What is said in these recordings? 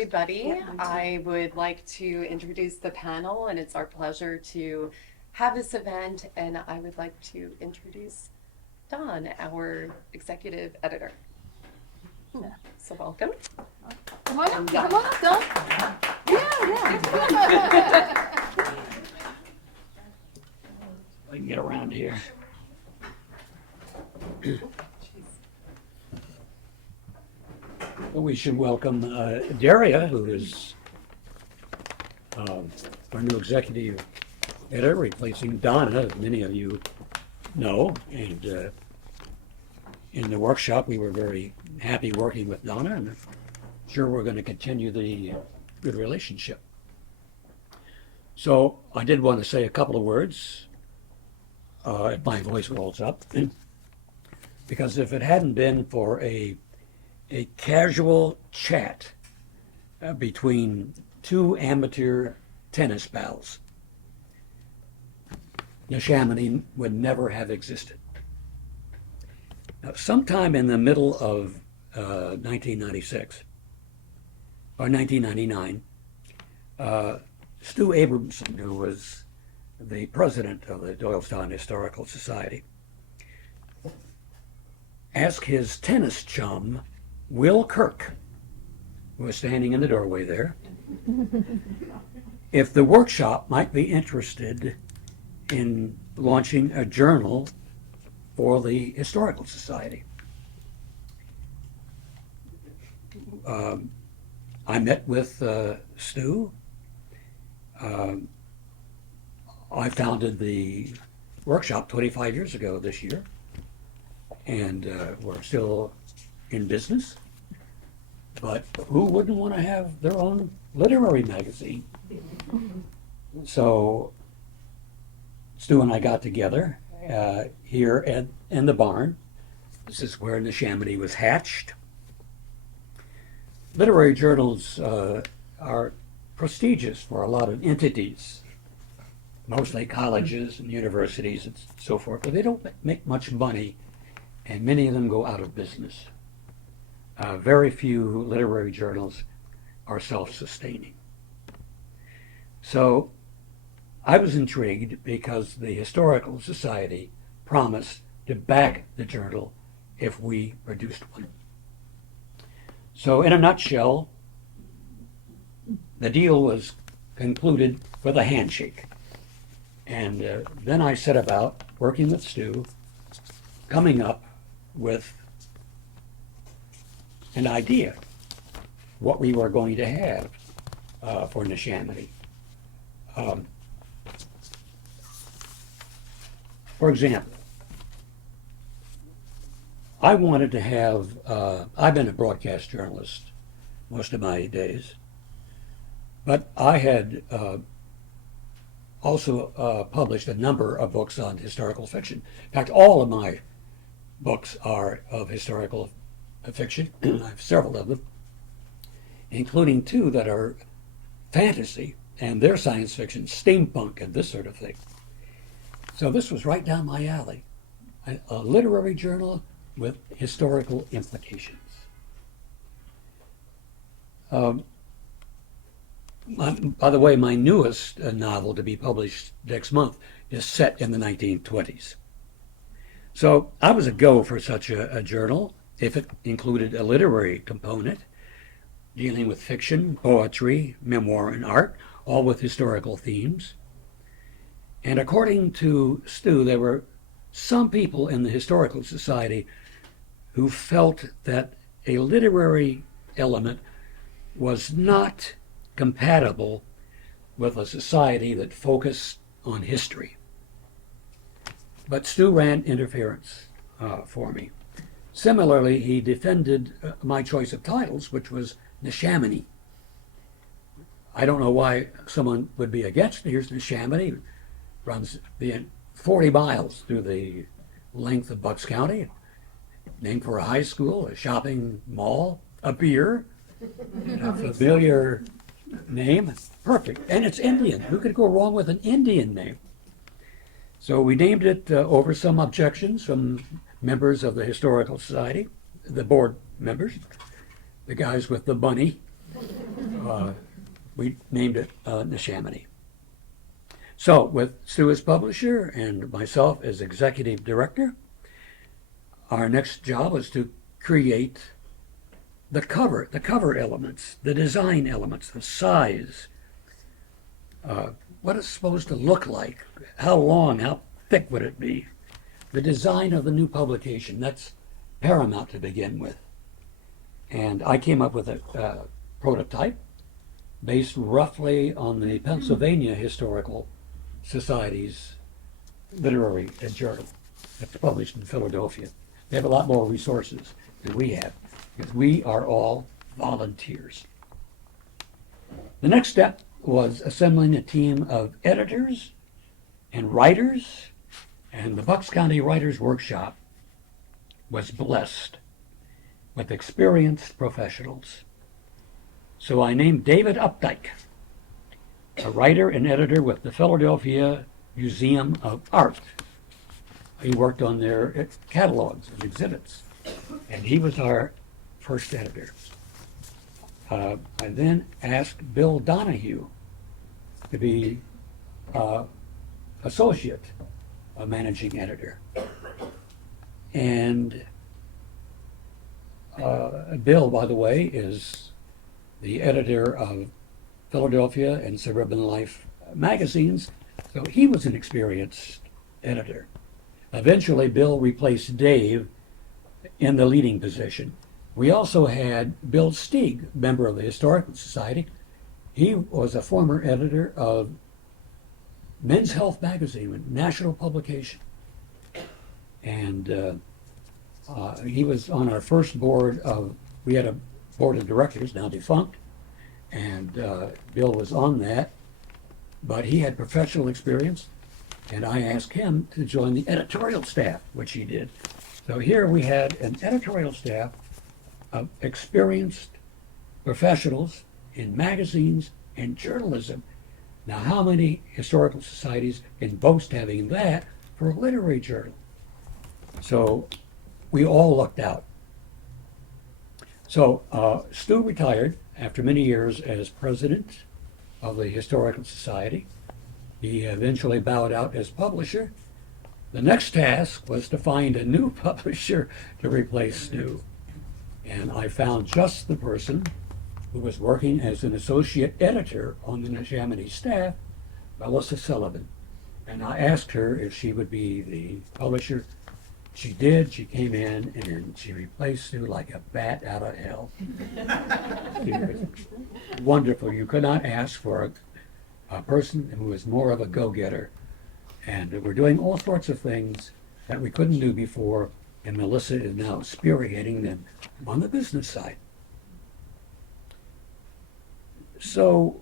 everybody. I would like to introduce the panel, and it's our pleasure to have this event, and I would like to introduce Don, our executive editor. So welcome. Come on up, Don. Yeah. I can get around here. Well, we should welcome Daria, who is our new executive editor, replacing Donna, as many of you know. And in the workshop, we were very happy working with Donna, and I'm sure we're going to continue the good relationship. So I did want to say a couple of words if my voice rolls up, because if it hadn't been for a casual chat between two amateur tennis pals, Neshaminy would never have existed. Now, sometime in the middle of 1996 or 1999, Stu Abramson, who was the president of the Doylestown Historical Society, asked his tennis chum, Will Kirk, who was standing in the doorway there, if the workshop might be interested in launching a journal for the Historical Society. I met with Stu. I founded the workshop 25 years ago this year, and we're still in business. But who wouldn't want to have their own literary magazine? So Stu and I got together here in the barn. This is where Neshaminy was hatched. Literary journals are prestigious for a lot of entities, mostly colleges and universities and so forth, but they don't make much money, and many of them go out of business. Very few literary journals are self-sustaining. So I was intrigued because the Historical Society promised to back the journal if we produced one. So in a nutshell, the deal was concluded with a handshake. And then I set about working with Stu, coming up with an idea what we were going to have for Neshaminy. For example, I wanted to have, I've been a broadcast journalist most of my days, but I had also published a number of books on historical fiction. In fact, all of my books are of historical fiction. I have several of them, including two that are fantasy, and they're science fiction, steampunk, and this sort of thing. So this was right down my alley, a literary journal with historical implications. By the way, my newest novel to be published next month is set in the 1920s. So I was a go for such a journal if it included a literary component dealing with fiction, poetry, memoir, and art, all with historical themes. And according to Stu, there were some people in the Historical Society who felt that a literary element was not compatible with a society that focused on history. But Stu ran interference for me. Similarly, he defended my choice of titles, which was Neshaminy. I don't know why someone would be against it. Here's Neshaminy, runs the 40 miles through the length of Bucks County, named for a high school, a shopping mall, a beer, a familiar name. Perfect. And it's Indian. Who could go wrong with an Indian name? So we named it over some objections from members of the Historical Society, the board members, the guys with the bunny. we named it Neshaminy. So with Stu as publisher and myself as executive director, our next job was to create the cover elements, the design elements, the size, what it's supposed to look like, how long, how thick would it be, the design of the new publication. That's paramount to begin with. And I came up with a prototype based roughly on the Pennsylvania Historical Society's literary journal that's published in Philadelphia. They have a lot more resources than we have because we are all volunteers. The next step was assembling a team of editors and writers, and the Bucks County Writers Workshop was blessed with experienced professionals. So I named David Updike, a writer and editor with the Philadelphia Museum of Art. He worked on their catalogs and exhibits, and he was our first editor. I then asked Bill Donahue to be associate managing editor. And Bill, by the way, is the editor of Philadelphia and Suburban Life magazines, so he was an experienced editor. Eventually, Bill replaced Dave in the leading position. We also had Bill Stieg, member of the Historical Society. He was a former editor of Men's Health magazine, a national publication. And he was on our first board of, we had a board of directors, now defunct, and Bill was on that, but he had professional experience, and I asked him to join the editorial staff, which he did. So here we had an editorial staff of experienced professionals in magazines and journalism. Now, how many historical societies can boast having that for a literary journal? So we all lucked out. So Stu retired after many years as president of the Historical Society. He eventually bowed out as publisher. The next task was to find a new publisher to replace Stu. And I found just the person who was working as an associate editor on the Neshaminy staff, Melissa Sullivan. And I asked her if she would be the publisher. She did. She came in and she replaced Stu like a bat out of hell. She was wonderful. You could not ask for a person who was more of a go-getter. And we're doing all sorts of things that we couldn't do before, and Melissa is now spearheading them on the business side. So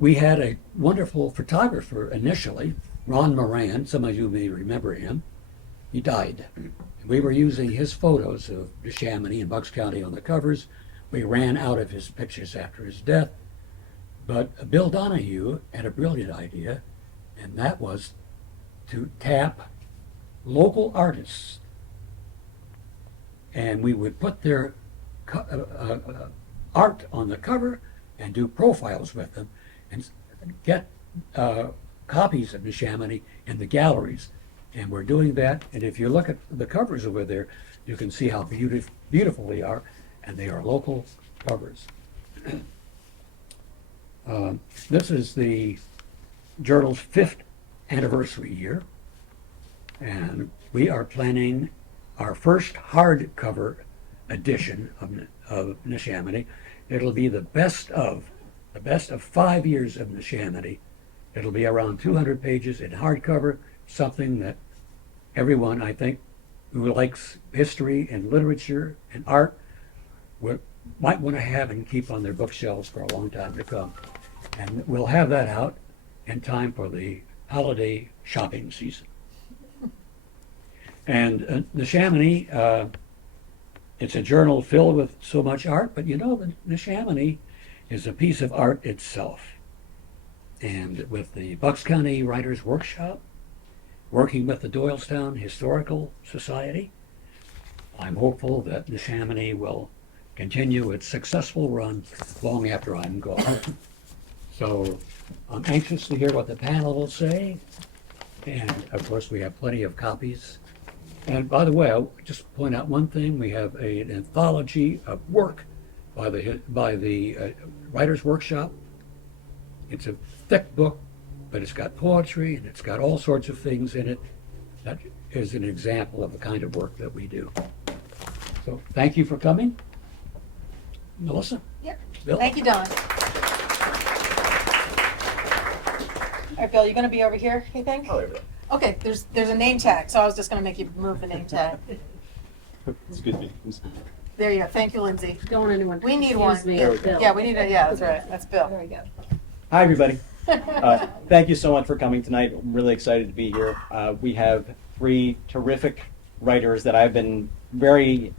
we had a wonderful photographer initially, Ron Moran. Some of you may remember him. He died. We were using his photos of Neshaminy and Bucks County on the covers. We ran out of his pictures after his death. But Bill Donahue had a brilliant idea, and that was to tap local artists. And we would put their art on the cover and do profiles with them and get copies of Neshaminy in the galleries. And we're doing that. And if you look at the covers over there, you can see how beautiful they are. And they are local covers. This is the journal's 5th anniversary year. And we are planning our first hardcover edition of Neshaminy. It'll be the best of 5 years of Neshaminy. It'll be around 200 pages in hardcover, something that everyone, I think, who likes history and literature and art might want to have and keep on their bookshelves for a long time to come. And we'll have that out in time for the holiday shopping season. And Neshaminy, it's a journal filled with so much art, but you know, the Neshaminy is a piece of art itself. And with the Bucks County Writers Workshop, working with the Doylestown Historical Society, I'm hopeful that Neshaminy will continue its successful run long after I'm gone. So I'm anxious to hear what the panel will say. And of course, we have plenty of copies. And by the way, I'll just point out one thing. We have an anthology of work by the Writers' Workshop. It's a thick book, but it's got poetry and it's got all sorts of things in it. That is an example of the kind of work that we do. So thank you for coming. Melissa? Yep. Bill? Thank you, Don. All right, Bill, you're gonna be over here, you think? Oh, there we go. Okay, there's a name tag, so I was just gonna make you move the name tag. Excuse me. There you go. Thank you, Lindsay. Don't want anyone. We need one. Excuse me, There we go. Bill. Yeah, we need a, yeah, that's right. That's Bill. There we go. Hi, everybody. Thank you so much for coming tonight. I'm really excited to be here. We have three terrific writers that I've been very,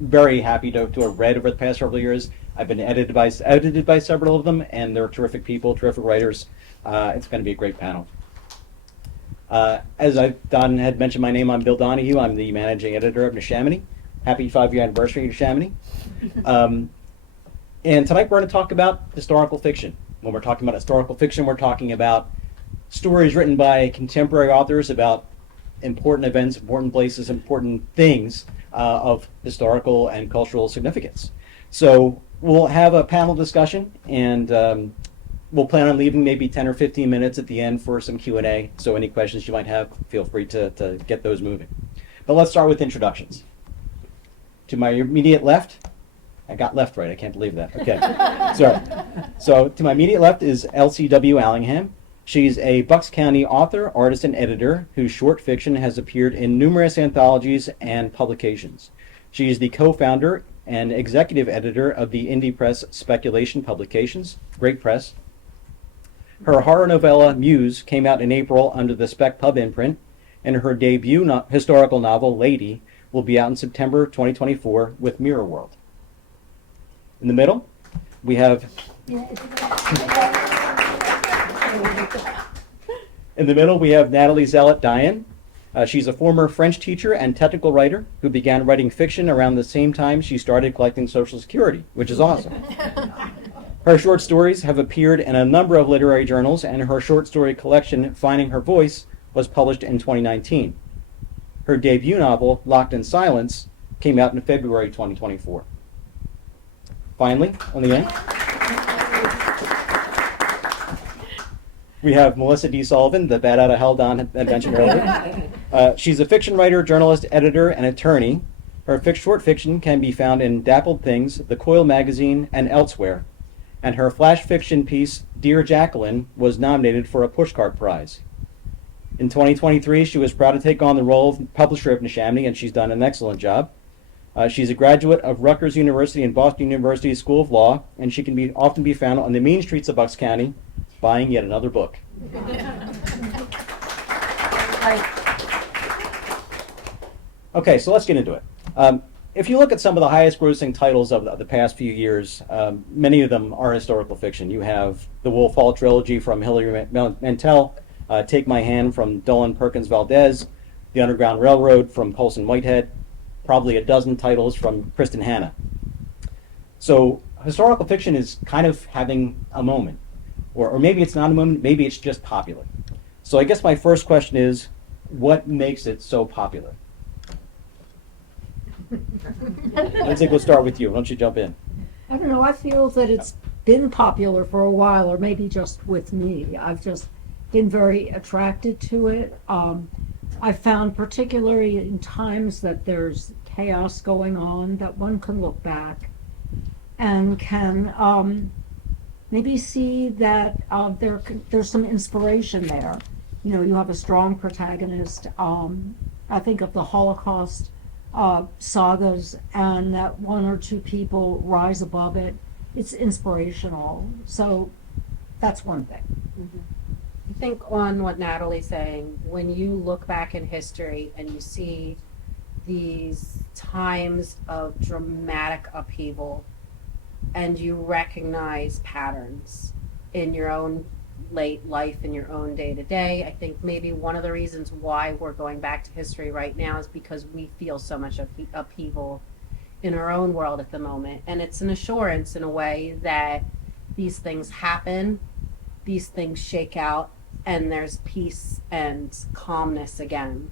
very happy to have read over the past several years. I've been edited by several of them, and they're terrific people, terrific writers. It's going to be a great panel. As Don had mentioned my name, I'm Bill Donahue. I'm the managing editor of Neshaminy. Happy 5-year anniversary, Neshaminy. And tonight we're going to talk about historical fiction. When we're talking about historical fiction, we're talking about stories written by contemporary authors about important events, important places, important things of historical and cultural significance. So we'll have a panel discussion, and we'll plan on leaving maybe 10 or 15 minutes at the end for some Q&A. So any questions you might have, feel free to get those moving. But let's start with introductions. To my immediate left, I got left right, I can't believe that. Okay, sorry. So to my immediate left is LCW Allingham. She's a Bucks County author, artist, and editor whose short fiction has appeared in numerous anthologies and publications. She is the co-founder and executive editor of the indie press Speculation Publications, great press. Her horror novella, Muse, came out in April under the Spec Pub imprint, and her debut historical novel, Lady, will be out in September 2024 with Mirror World. In the middle, we have Natalie Zellat Dyen. She's a former French teacher and technical writer who began writing fiction around the same time she started collecting Social Security, which is awesome. Her short stories have appeared in a number of literary journals, and her short story collection, Finding Her Voice, was published in 2019. Her debut novel, Locked in Silence, came out in February 2024. Finally, on the end, we have Melissa D. Sullivan, the bat out of hell Don had mentioned earlier. She's a fiction writer, journalist, editor, and attorney. Her short fiction can be found in Dappled Things, The Coil magazine, and elsewhere. And her flash fiction piece, Dear Jacqueline, was nominated for a Pushcart Prize. In 2023, she was proud to take on the role of publisher of Neshaminy, and she's done an excellent job. She's a graduate of Rutgers University and Boston University School of Law, and she can often be found on the mean streets of Bucks County buying yet another book. Okay, so let's get into it. If you look at some of the highest grossing titles of the past few years, many of them are historical fiction. You have the Wolf Hall trilogy from Hillary Mantel, Take My Hand from Dolan Perkins Valdez, The Underground Railroad from Colson Whitehead, probably a dozen titles from Kristen Hanna. So historical fiction is kind of having a moment. Or maybe it's not a moment, maybe it's just popular. So I guess my first question is, what makes it so popular? I think we'll start with you. Why don't you jump in? I don't know, I feel that it's been popular for a while, or maybe just with me. I've just been very attracted to it. I found particularly in times that there's chaos going on that one can look back and can maybe see that there's some inspiration there. You know, you have a strong protagonist. I think of the Holocaust sagas, and that one or two people rise above it. It's inspirational. So that's one thing. Mm-hmm. I think on what Natalie's saying, when you look back in history and you see these times of dramatic upheaval and you recognize patterns in your own late life, in your own day-to-day, I think maybe one of the reasons why we're going back to history right now is because we feel so much upheaval in our own world at the moment. And it's an assurance in a way that these things happen, these things shake out, and there's peace and calmness again.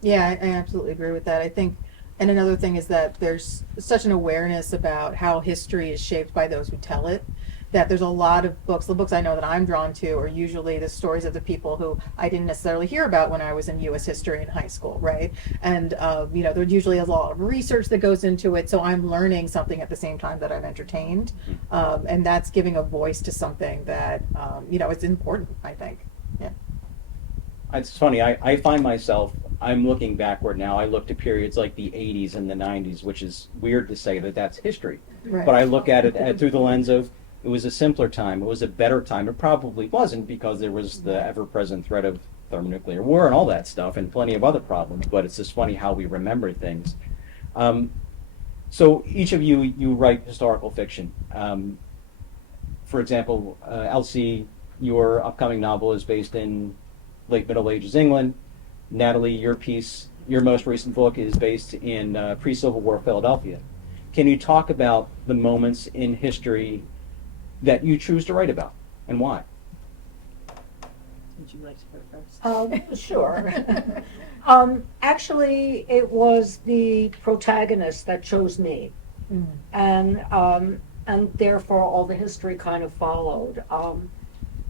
Yeah, I absolutely agree with that. I think, and another thing is that there's such an awareness about how history is shaped by those who tell it, that there's a lot of books, the books I know that I'm drawn to are usually the stories of the people who I didn't necessarily hear about when I was in U.S. history in high school, right? And, you know, there's usually a lot of research that goes into it, so I'm learning something at the same time that I'm entertained. And that's giving a voice to something that, you know, it's important, I think. Yeah. It's funny, I find myself, I'm looking backward now. I look to periods like the 80s and the 90s, which is weird to say that that's history. Right. But I look at it through the lens of it was a simpler time, it was a better time. It probably wasn't because there was the ever-present threat of thermonuclear war and all that stuff and plenty of other problems, but it's just funny how we remember things. So each of you, you write historical fiction. For example, Elsie, your upcoming novel is based in late Middle Ages England. Natalie, your piece, your most recent book is based in pre-Civil War Philadelphia. Can you talk about the moments in history that you choose to write about and why? Would you like to go first? Sure. Actually, it was the protagonist that chose me, and therefore all the history kind of followed.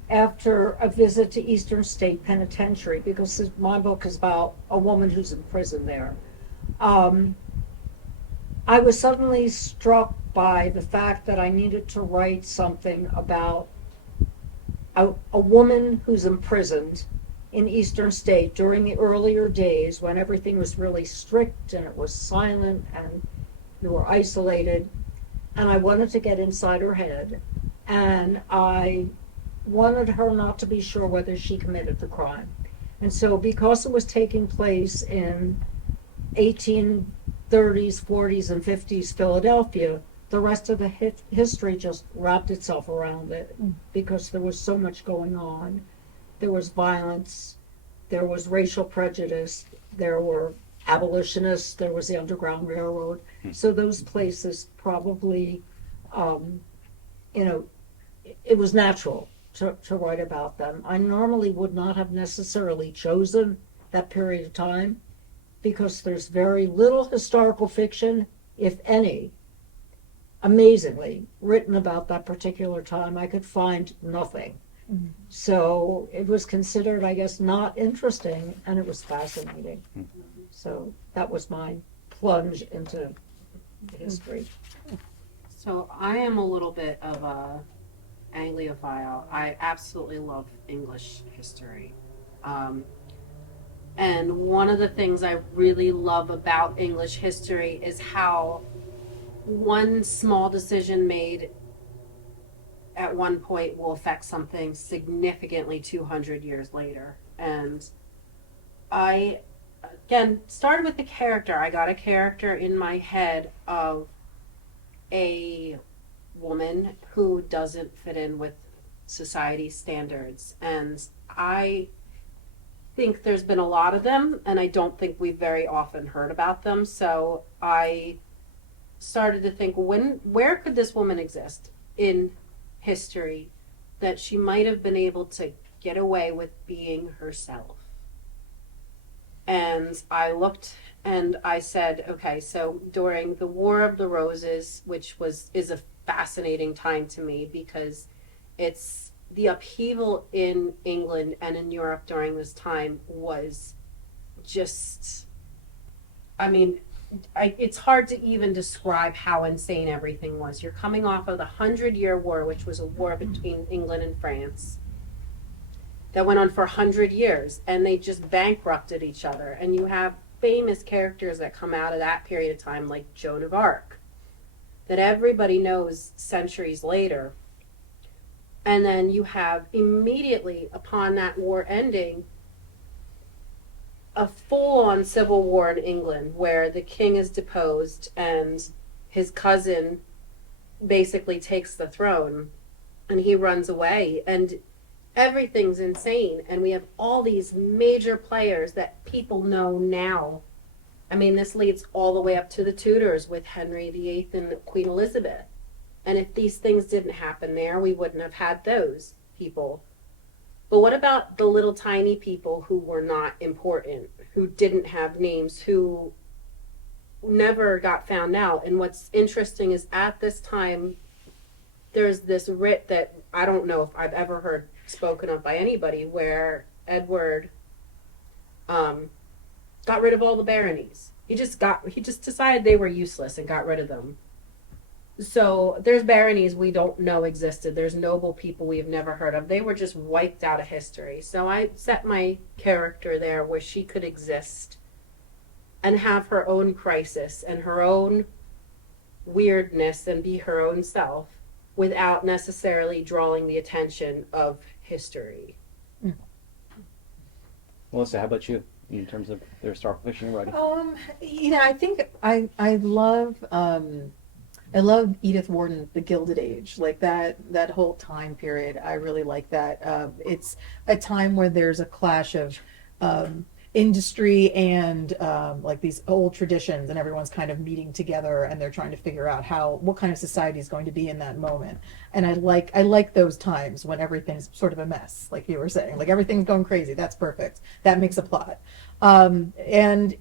After a visit to Eastern State Penitentiary, because my book is about a woman who's in prison there, I was suddenly struck by the fact that I needed to write something about a woman who's imprisoned in Eastern State during the earlier days when everything was really strict and it was silent and you were isolated. And I wanted to get inside her head, and I wanted her not to be sure whether she committed the crime. And so because it was taking place in 1830s, 40s, and 50s Philadelphia, the rest of the history just wrapped itself around it because there was so much going on. There was violence, there was racial prejudice, there were abolitionists, there was the Underground Railroad. So those places probably, you know, it was natural to write about them. I normally would not have necessarily chosen that period of time because there's very little historical fiction, if any, amazingly, written about that particular time. I could find nothing. So it was considered, I guess, not interesting, and it was fascinating. So that was my plunge into history. So I am a little bit of a Anglophile. I absolutely love English history. And one of the things I really love about English history is how one small decision made at one point will affect something significantly 200 years later. And I, again, started with the character. I got a character in my head of a woman who doesn't fit in with society's standards. And I think there's been a lot of them, and I don't think we've very often heard about them. So I started to think, where could this woman exist in history that she might have been able to get away with being herself? And I looked and I said, okay, so during the War of the Roses, which is a fascinating time to me because it's the upheaval in England and in Europe during this time was just, I mean, it's hard to even describe how insane everything was. You're coming off of the 100-Year War, which was a war between England and France that went on for 100 years, and they just bankrupted each other. And you have famous characters that come out of that period of time, like Joan of Arc, that everybody knows centuries later. And then you have immediately upon that war ending, a full-on civil war in England where the king is deposed and his cousin basically takes the throne and he runs away and everything's insane. And we have all these major players that people know now I mean, this leads all the way up to the Tudors with Henry VIII and Queen Elizabeth. And if these things didn't happen there, we wouldn't have had those people. But what about the little tiny people who were not important, who didn't have names, who never got found out? And what's interesting is at this time, there's this writ that I don't know if I've ever heard spoken of by anybody, where Edward got rid of all the baronies. He just decided they were useless and got rid of them. So there's baronies we don't know existed. There's noble people we have never heard of. They were just wiped out of history. So I set my character there where she could exist and have her own crisis and her own weirdness and be her own self without necessarily drawing the attention of history. Melissa, how about you in terms of their historical fiction writing? I think I love Edith Wharton, The Gilded Age, like that whole time period. I really like that. It's a time where there's a clash of industry and like these old traditions, and everyone's kind of meeting together, and they're trying to figure out what kind of society is going to be in that moment. And I like those times when everything's sort of a mess, like you were saying, like everything's going crazy. That's perfect. That makes a plot, and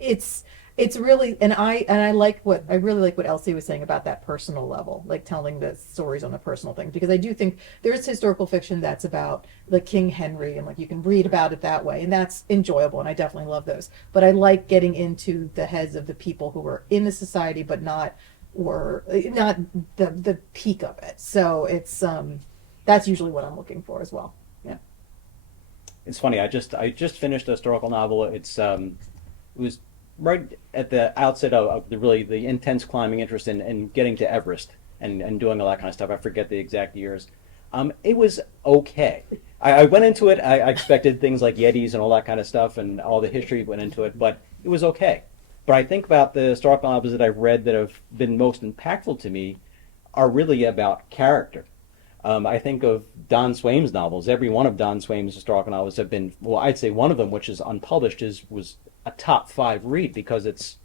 it's really, and I really like what Elsie was saying about that personal level, like telling the stories on a personal thing, because I do think there's historical fiction that's about like King Henry, and like you can read about it that way, and that's enjoyable, and I definitely love those. But I like getting into the heads of the people who were in the society, but not the peak of it. So it's that's usually what I'm looking for as well. Yeah. It's funny. I just finished a historical novel. It was right at the outset of the intense climbing interest in getting to Everest and doing all that kind of stuff. I forget the exact years. It was okay. I went into it, I expected things like Yetis and all that kind of stuff, and all the history went into it, but it was okay. But I think about the historical novels that I've read that have been most impactful to me are really about character. I think of Don Swaim's novels. Every one of Don Swaim's historical novels have been, well, I'd say one of them, which is unpublished, was a top 5 read, because it's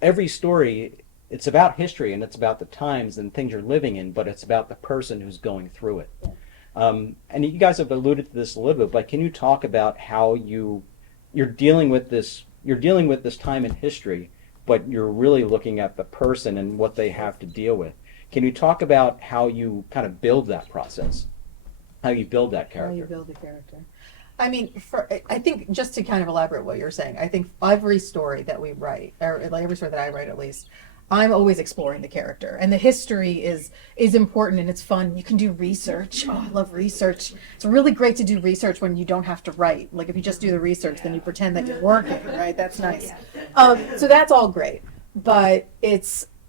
every story, it's about history and it's about the times and things you're living in, but it's about the person who's going through it. And you guys have alluded to this a little bit, but can you talk about how you're dealing with this time in history, but you're really looking at the person and what they have to deal with? Can you talk about how you kind of build that process, how you build that character? How you build a character. I mean, I think, just to kind of elaborate what you're saying, I think every story that we write, or like every story that I write at least, I'm always exploring the character, and the history is important, and it's fun. You can do research. Oh, I love research. It's really great to do research when you don't have to write. Like if you just do the research, then you pretend that you're working, right? That's nice. So that's all great, but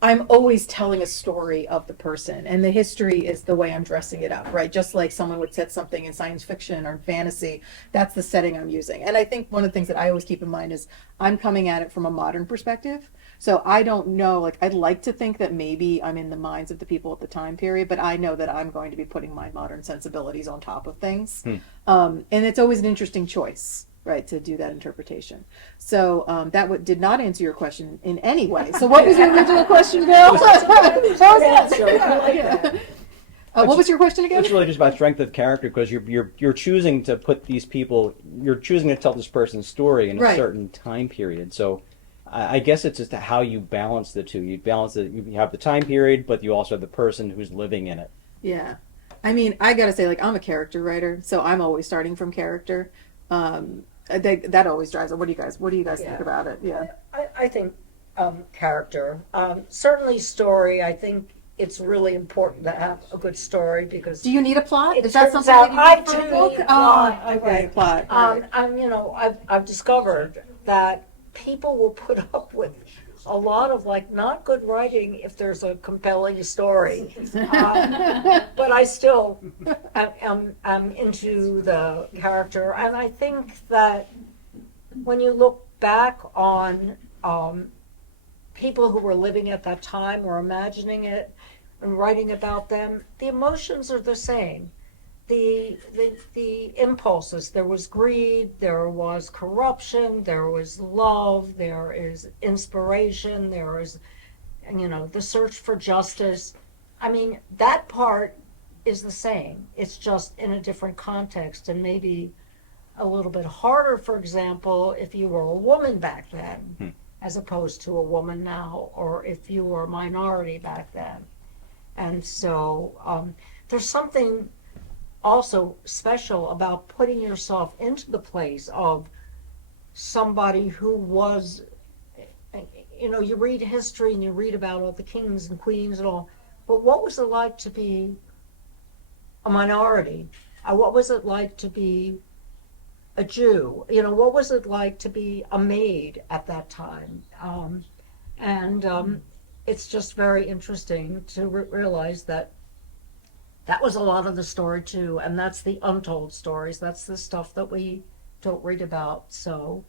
I'm always telling a story of the person, and the history is the way I'm dressing it up, right? Just like someone would set something in science fiction or fantasy, that's the setting I'm using. And I think one of the things that I always keep in mind is I'm coming at it from a modern perspective. So I don't know, like I'd like to think that maybe I'm in the minds of the people at the time period, but I know that I'm going to be putting my modern sensibilities on top of things. And it's always an interesting choice, right, to do that interpretation. So that did not answer your question in any way. So what was your original question, Bill? What was your question again? It's really just about strength of character, because you're choosing to put these people, you're choosing to tell this person's story in a certain time period. So I guess it's just how you balance the two. You balance it. You have the time period, but you also have the person who's living in it. Yeah, I mean, I gotta say, like, I'm a character writer, so I'm always starting from character. That always drives it. What do you guys think about it? Yeah, I think character. Certainly story. I think it's really important to have a good story, because do you need a plot? it Is that turns something out that you I need do for a need book? a plot. Okay, plot. I've discovered that people will put up with a lot of not good writing if there's a compelling story. But I still am into the character, and I think that when you look back on people who were living at that time or imagining it and writing about them, the emotions are the same. the impulses. There was greed, there was corruption, there was love, there is inspiration, there is, the search for justice. I mean, that part is the same. It's just in a different context and maybe a little bit harder, for example, if you were a woman back then, as opposed to a woman now, or if you were a minority back then. And so there's something also special about putting yourself into the place of somebody who was, you read history and you read about all the kings and queens and all, but what was it like to be a minority? What was it like to be a Jew? What was it like to be a maid at that time? It's just very interesting to realize that was a lot of the story too, and that's the untold stories. That's the stuff that we don't read about. So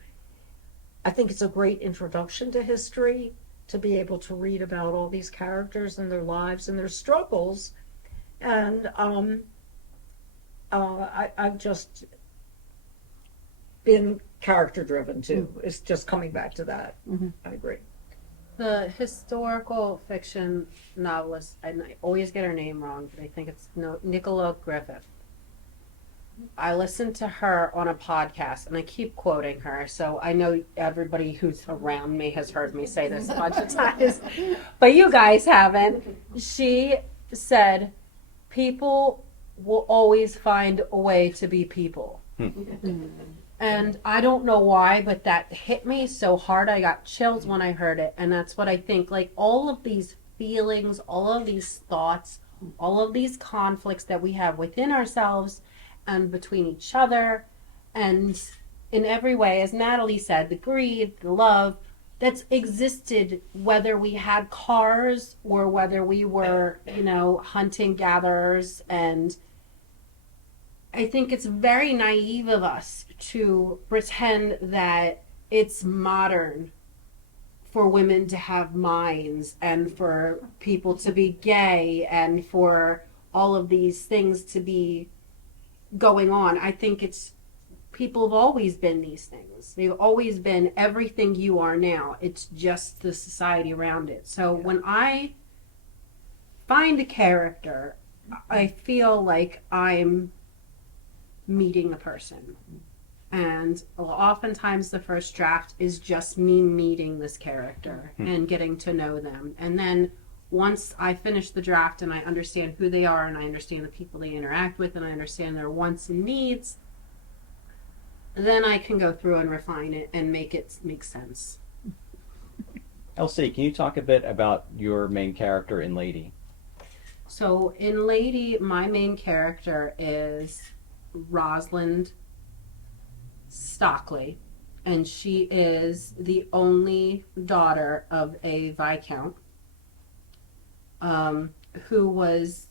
I think it's a great introduction to history to be able to read about all these characters and their lives and their struggles. And I've just been character driven too. It's just coming back to that. I agree. The historical fiction novelist, and I always get her name wrong, but I think it's Nicola Griffith. I listened to her on a podcast, and I keep quoting her, so I know everybody who's around me has heard me say this a bunch of times, but you guys haven't. She said, people will always find a way to be people. And I don't know why, but that hit me so hard. I got chills when I heard it. And that's what I think. Like, all of these feelings, all of these thoughts, all of these conflicts that we have within ourselves and between each other, and in every way, as Natalie said, the greed, the love, that's existed whether we had cars or whether we were, hunting gatherers. And I think it's very naive of us to pretend that it's modern for women to have minds and for people to be gay and for all of these things to be going on. I think people have always been these things. They've always been everything you are now. It's just the society around it. So when I find a character, I feel like I'm meeting a person. And oftentimes the first draft is just me meeting this character and getting to know them. And then once I finish the draft and I understand who they are and I understand the people they interact with and I understand their wants and needs, then I can go through and refine it and make it make sense. Elsie, can you talk a bit about your main character in Lady? So in Lady, my main character is Rosalind Stockley, and she is the only daughter of a Viscount who was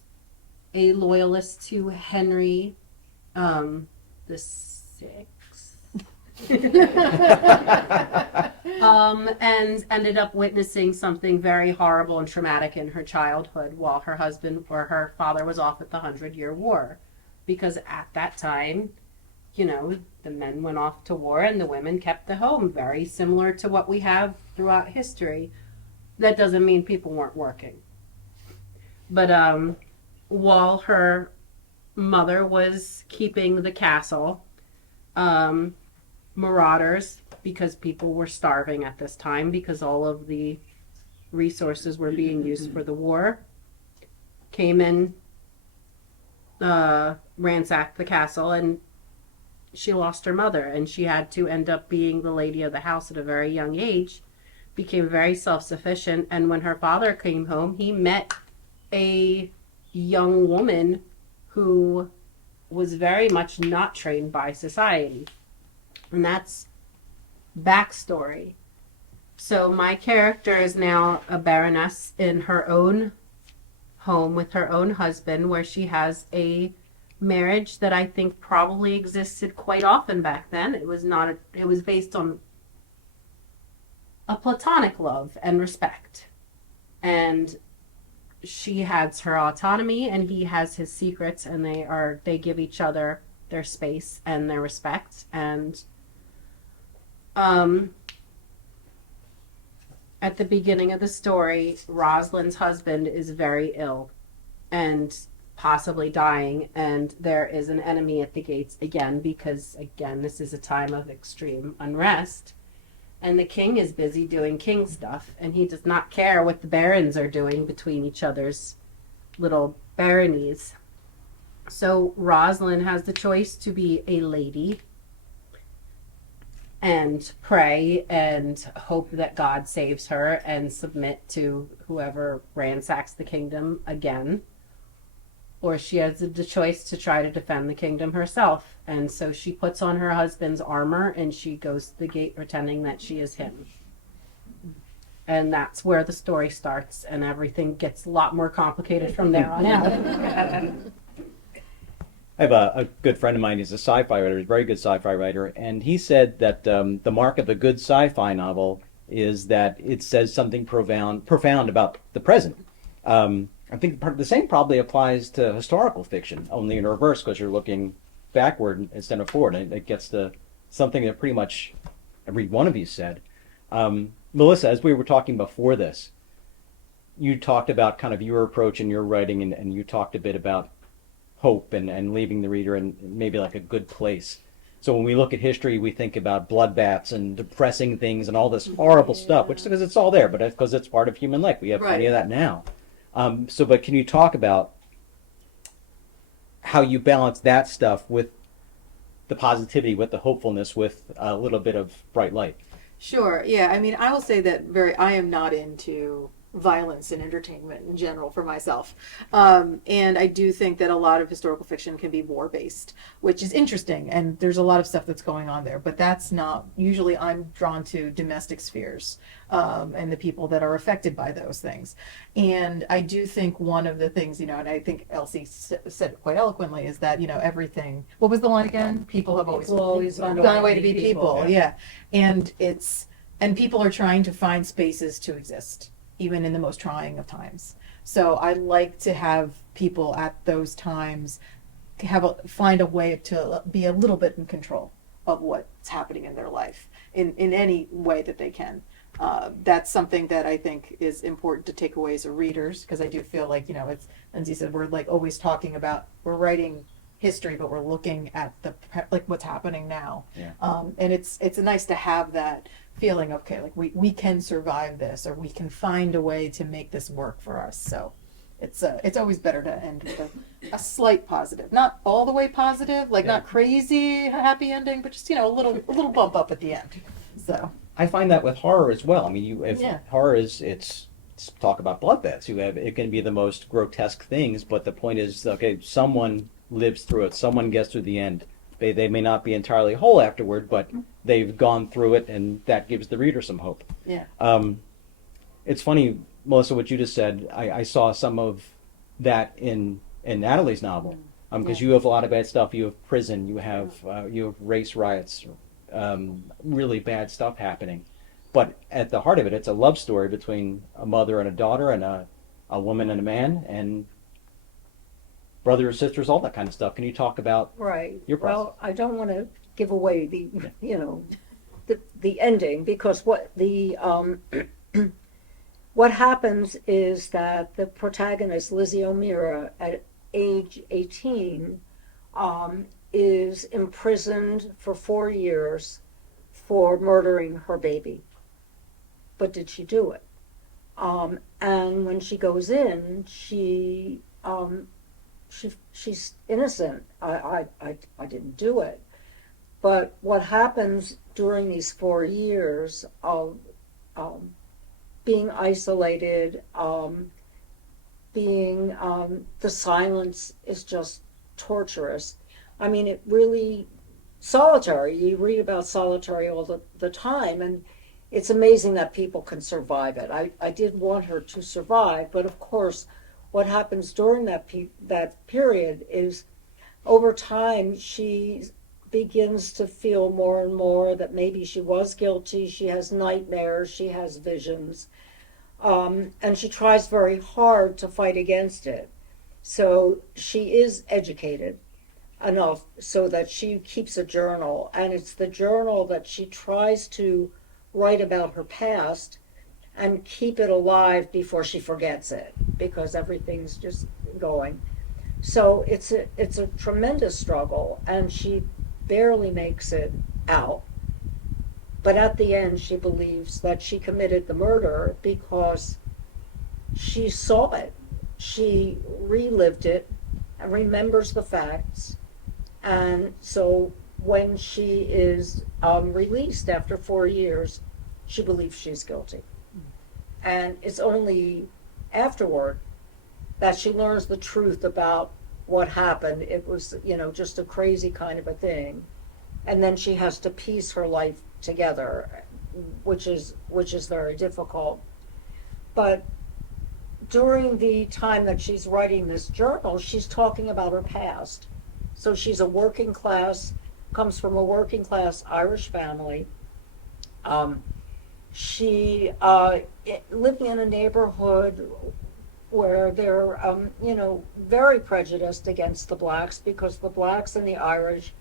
a loyalist to Henry the Sixth, and ended up witnessing something very horrible and traumatic in her childhood while her husband or her father was off at the 100-Year War. Because at that time, the men went off to war and the women kept the home, very similar to what we have throughout history. That doesn't mean people weren't working. But while her mother was keeping the castle, marauders, because people were starving at this time because all of the resources were being used for the war, came in, ransacked the castle, and she lost her mother, and she had to end up being the lady of the house at a very young age, became very self-sufficient, and when her father came home, he met a young woman who was very much not trained by society. And that's backstory. So my character is now a baroness in her own home with her own husband, where she has a marriage that I think probably existed quite often back then. It was based on a platonic love and respect. And she has her autonomy and he has his secrets, and they give each other their space and their respect. And at the beginning of the story, Rosalind's husband is very ill and possibly dying, and there is an enemy at the gates again, because again this is a time of extreme unrest, and the king is busy doing king stuff, and he does not care what the barons are doing between each other's little baronies. So Rosalind has the choice to be a lady and pray and hope that God saves her and submit to whoever ransacks the kingdom again, or she has the choice to try to defend the kingdom herself. And so she puts on her husband's armor and she goes to the gate pretending that she is him. And that's where the story starts, and everything gets a lot more complicated from there on out. I have a good friend of mine. He's a sci-fi writer, he's a very good sci-fi writer, and he said that the mark of a good sci-fi novel is that it says something profound about the present. I think the same probably applies to historical fiction, only in reverse, because you're looking backward instead of forward, and it gets to something that pretty much every one of you said. Melissa, as we were talking before this, you talked about kind of your approach in your writing, and you talked a bit about hope and leaving the reader in maybe like a good place. So when we look at history, we think about bloodbaths and depressing things and all this horrible stuff, which is because it's all there, but because it's part of human life. We have plenty of that now. But can you talk about how you balance that stuff with the positivity, with the hopefulness, with a little bit of bright light? Sure. Yeah. I mean, I will say that I am not into violence and entertainment in general for myself. And I do think that a lot of historical fiction can be war-based, which is interesting. And there's a lot of stuff that's going on there, but that's not, usually I'm drawn to domestic spheres, and the people that are affected by those things. And I do think one of the things, you know, and I think Elsie said it quite eloquently, is that, you know, everything, what was the line again? People have always found a way to be people. Yeah. And people are trying to find spaces to exist, even in the most trying of times. So I like to have people at those times find a way to be a little bit in control of what's happening in their life in any way that they can. That's something that I think is important to take away as readers, because I do feel like, you know, it's, Lindsay said, we're like always talking about, we're writing history, but we're looking at like what's happening now. Yeah. And it's nice to have that feeling, okay, like we can survive this, or we can find a way to make this work for us. So it's always better to end with a slight positive, not all the way positive, like not crazy happy ending, but just, you know, a little bump up at the end. So I find that with horror as well. I mean, horror is, it's talk about bloodbaths. It can be the most grotesque things, but the point is, okay, someone lives through it, someone gets through the end. They may not be entirely whole afterward, but they've gone through it, and that gives the reader some hope. yeah. It's funny, Melissa, what you just said. I saw some of that in Natalie's novel, because you have a lot of bad stuff. You have prison, you have race riots, really bad stuff happening. But at the heart of it, it's a love story between a mother and a daughter, and a woman and a man, and brothers, sisters, all that kind of stuff. Can you talk about your process? Well, I don't want to give away the, you know, the ending, because what what happens is that the protagonist, Lizzie O'Meara, at age 18, is imprisoned for 4 years for murdering her baby. But did she do it? And when she goes in, she's innocent. I didn't do it. But what happens during these 4 years of being isolated, the silence is just torturous. I mean, it really, solitary, you read about solitary all the time, and it's amazing that people can survive it. I did want her to survive, but of course, what happens during that period is, over time, she begins to feel more and more that maybe she was guilty. She has nightmares, she has visions. And she tries very hard to fight against it. So she is educated enough so that she keeps a journal, and it's the journal that she tries to write about her past and keep it alive before she forgets it, because everything's just going. So it's a tremendous struggle, and she barely makes it out. But at the end, she believes that she committed the murder because she saw it. She relived it and remembers the facts. And so when she is released after 4 years, she believes she's guilty. And it's only afterward that she learns the truth about what happened. It was, just a crazy kind of a thing. And then she has to piece her life together, which is very difficult. But during the time that she's writing this journal, she's talking about her past. So she's comes from a working class Irish family. She living in a neighborhood where they're, very prejudiced against the blacks, because the blacks and the Irish,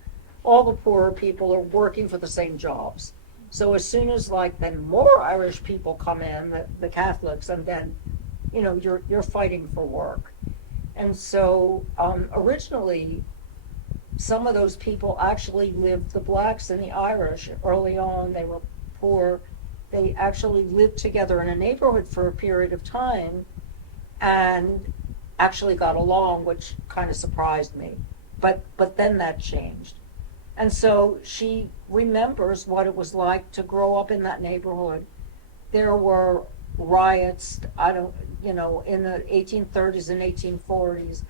all the poorer people, are working for the same jobs. So as soon as then more Irish people come in, the Catholics, and then, you're fighting for work. And so originally, some of those people actually lived, the blacks and the Irish, early on, they were poor. They actually lived together in a neighborhood for a period of time and actually got along, which kind of surprised me. But then that changed. And so she remembers what it was like to grow up in that neighborhood. There were riots, in the 1830s and 1840s,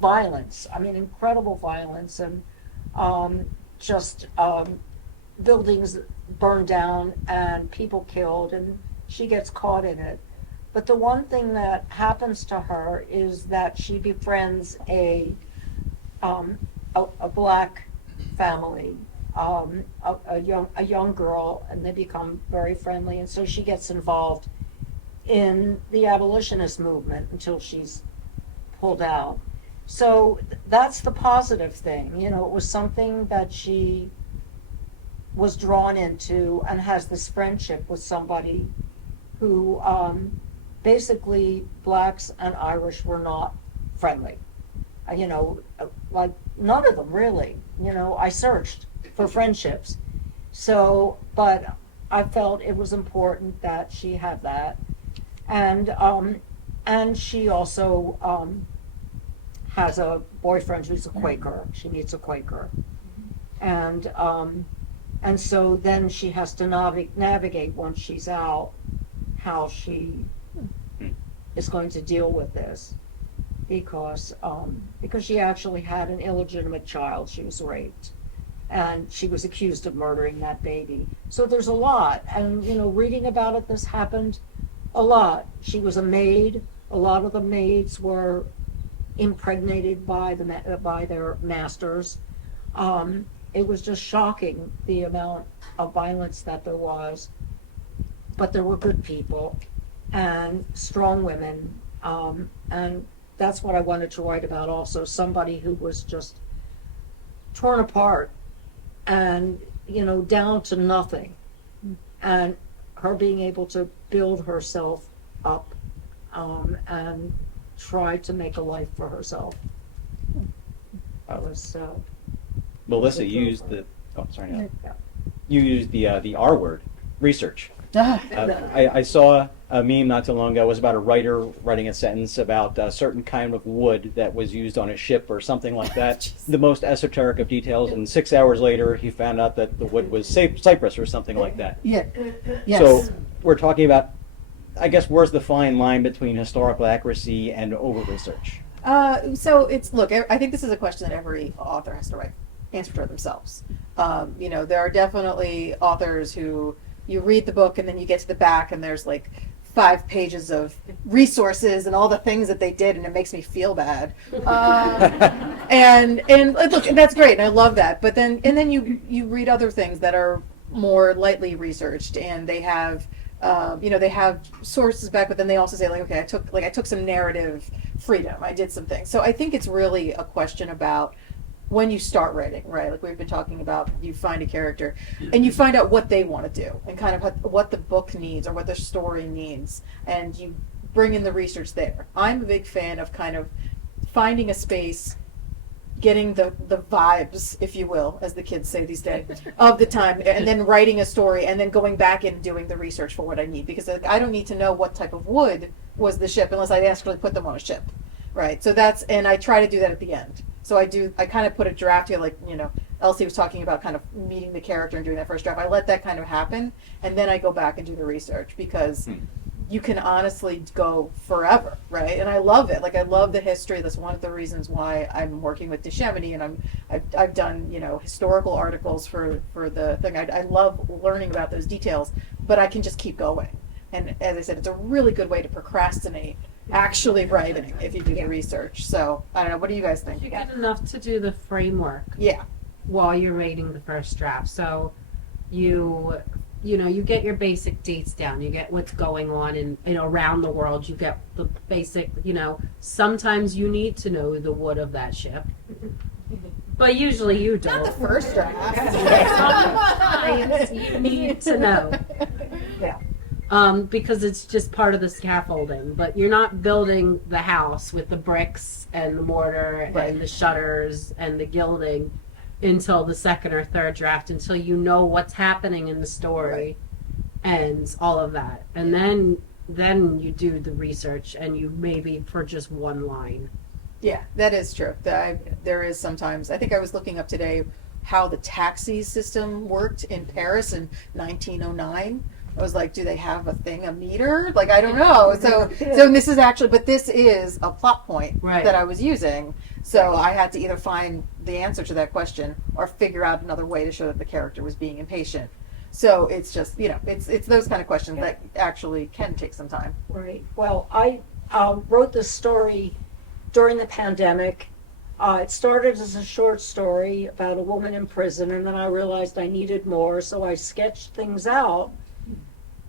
violence, incredible violence, and buildings burned down and people killed, and she gets caught in it. But the one thing that happens to her is that she befriends a black family, a young girl, and they become very friendly, and so she gets involved in the abolitionist movement until she's pulled out. So that's the positive thing. It was something that she was drawn into, and has this friendship with somebody who basically blacks and Irish were not friendly. None of them really. I searched for friendships. So, but I felt it was important that she have that. And she also has a boyfriend who's a Quaker. She meets a Quaker. And so then she has to navigate once she's out how she is going to deal with this, because she actually had an illegitimate child. She was raped, and she was accused of murdering that baby. So there's a lot, and reading about it, this happened a lot. She was a maid. A lot of the maids were impregnated by their masters. It was just shocking, the amount of violence that there was. But there were good people and strong women, and that's what I wanted to write about also. Somebody who was just torn apart and down to nothing, and her being able to build herself up and try to make a life for herself. That was Melissa used you used the R word, research. I saw a meme not too long ago. It was about a writer writing a sentence about a certain kind of wood that was used on a ship or something like that. The most esoteric of details, and 6 hours later he found out that the wood was cypress or something like that. Yeah. Yes. So we're talking about, I guess, where's the fine line between historical accuracy and over-research? So I think this is a question that every author has to answer for themselves. There are definitely authors who you read the book and then you get to the back and there's 5 pages of resources and all the things that they did, and it makes me feel bad. And look, that's great, and I love that. But then you read other things that are more lightly researched, and they have They have sources back, but then they also say like, okay, I took some narrative freedom. I did some things. So I think it's really a question about when you start writing, right? Like we've been talking about, you find a character and you find out what they want to do and kind of what the book needs or what the story needs, and you bring in the research there. I'm a big fan of kind of finding a space, getting the vibes, if you will, as the kids say these days, of the time, and then writing a story, and then going back and doing the research for what I need, because I don't need to know what type of wood was the ship unless I actually put them on a ship, right? So and I try to do that at the end. So I kind of put a draft here, like, Elsie was talking about kind of meeting the character and doing that first draft. I let that kind of happen, and then I go back and do the research, because you can honestly go forever, right? And I love it. Like, I love the history. That's one of the reasons why I'm working with Neshaminy, and I've done, historical articles for the thing. I love learning about those details, but I can just keep going. And as I said, it's a really good way to procrastinate actually writing if you do the research. So I don't know. What do you guys think? You get enough to do the framework Yeah. while you're writing the first draft. So you get your basic dates down. You get what's going on in around the world. You get the basic, sometimes you need to know the wood of that ship. But usually you don't. Not the first draft. Sometimes you need to know. Yeah. Because it's just part of the scaffolding. But you're not building the house with the bricks and the mortar and the shutters and the gilding until the second or third draft, until you know what's happening in the story and all of that. And then you do the research, and you maybe for just one line. Yeah, that is true. There is sometimes, I think I was looking up today how the taxi system worked in Paris in 1909. I was like, do they have a meter? Like, I don't know. So this is actually, but this is a plot point that I was using. So I had to either find the answer to that question or figure out another way to show that the character was being impatient. So it's just, it's those kind of questions that actually can take some time. Right. Well, I wrote this story during the pandemic. It started as a short story about a woman in prison, and then I realized I needed more, so I sketched things out.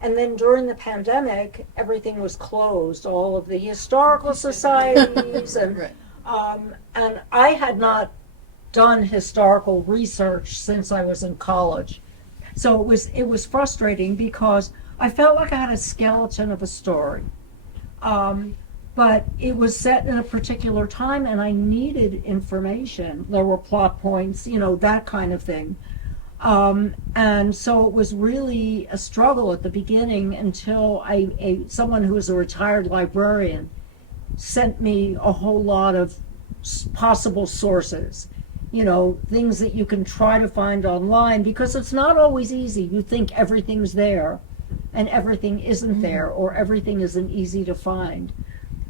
And then during the pandemic, everything was closed, all of the historical societies, and I had not done historical research since I was in college. So it was frustrating because I felt like I had a skeleton of a story. But it was set in a particular time, and I needed information. There were plot points, that kind of thing. And so it was really a struggle at the beginning until someone who was a retired librarian sent me a whole lot of possible sources, things that you can try to find online, because it's not always easy. You think everything's there, and everything isn't there, or everything isn't easy to find.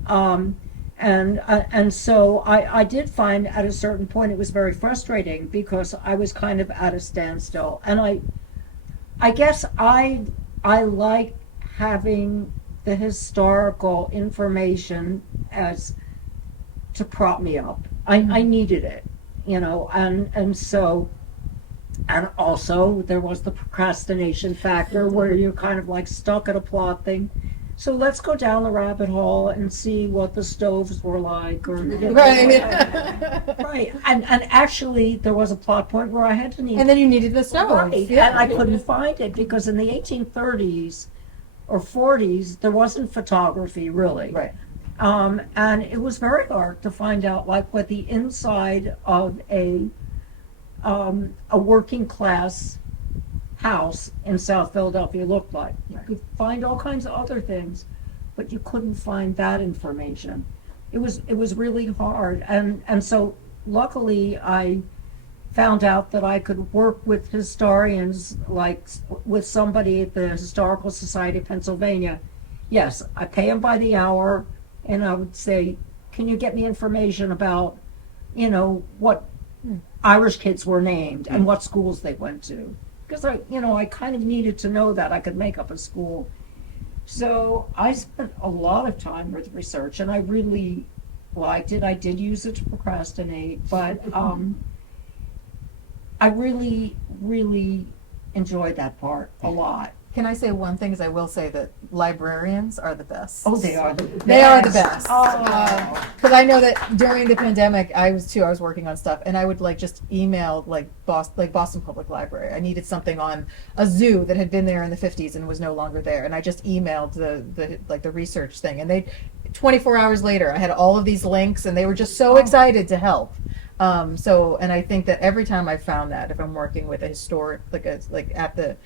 And so I did find at a certain point it was very frustrating because I was kind of at a standstill. And I guess I like having the historical information as to prop me up. I needed it, and so, and also there was the procrastination factor where you're kind of like stuck at a plot thing. So let's go down the rabbit hole and see what the stoves were like, or right. And actually, there was a plot point where I had to need. And then you needed the stove, right? Yeah. And I couldn't find it because in the 1830s or 40s there wasn't photography really, right? And it was very hard to find out like what the inside of a working class house in South Philadelphia looked like. You could find all kinds of other things, but you couldn't find that information. It was really hard, and so luckily I found out that I could work with historians, like with somebody at the Historical Society of Pennsylvania. Yes, I pay them by the hour, and I would say, can you get me information about, what Irish kids were named and what schools they went to? Because I kind of needed to know that I could make up a school. So I spent a lot of time with research, and I really liked it. I did use it to procrastinate, but I really, really enjoyed that part a lot. Can I say one thing? Is I will say that librarians are the best. Oh, they are the They are the best. Oh. Because I know that during the pandemic, I was working on stuff, and I would like just email like Boston Public Library. I needed something on a zoo that had been there in the 50s and was no longer there, and I just emailed the research thing, and they 24 hours later, I had all of these links, and they were just so excited to help. And I think that every time I've found that, if I'm working with a historic, at the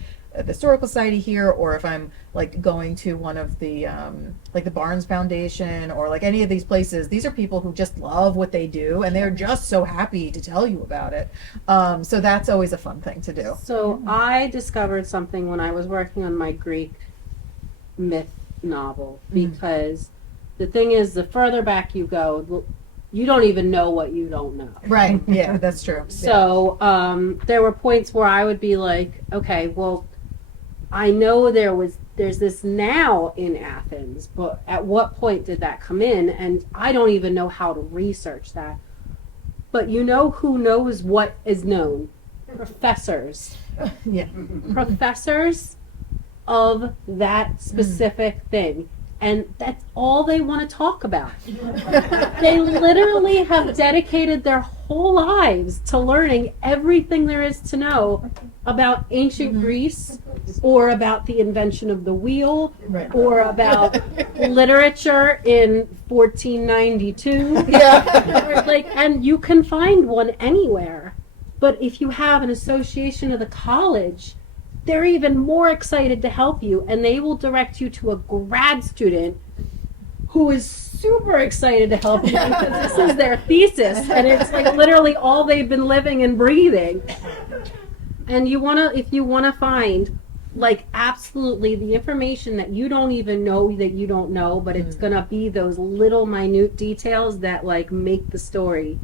Historical Society here, or if I'm like going to one of the like the Barnes Foundation or like any of these places, these are people who just love what they do, and they're just so happy to tell you about it. So that's always a fun thing to do. So I discovered something when I was working on my Greek myth novel, because the thing is, the further back you go, you don't even know what you don't know. Right. Yeah, that's true. So there were points where I would be like, okay, well, I know there's this now in Athens, but at what point did that come in? And I don't even know how to research that. But you know who knows what is known? Professors. Yeah. Professors of that specific thing. And that's all they want to talk about. They literally have dedicated their whole lives to learning everything there is to know about ancient Greece, or about the invention of the wheel, Right. or about literature in 1492. Yeah. And you can find one anywhere. But if you have an association of the college, they're even more excited to help you, and they will direct you to a grad student who is super excited to help you because this is their thesis, and it's like literally all they've been living and breathing. And if you wanna find like absolutely the information that you don't even know that you don't know, but it's gonna be those little minute details that like make the story,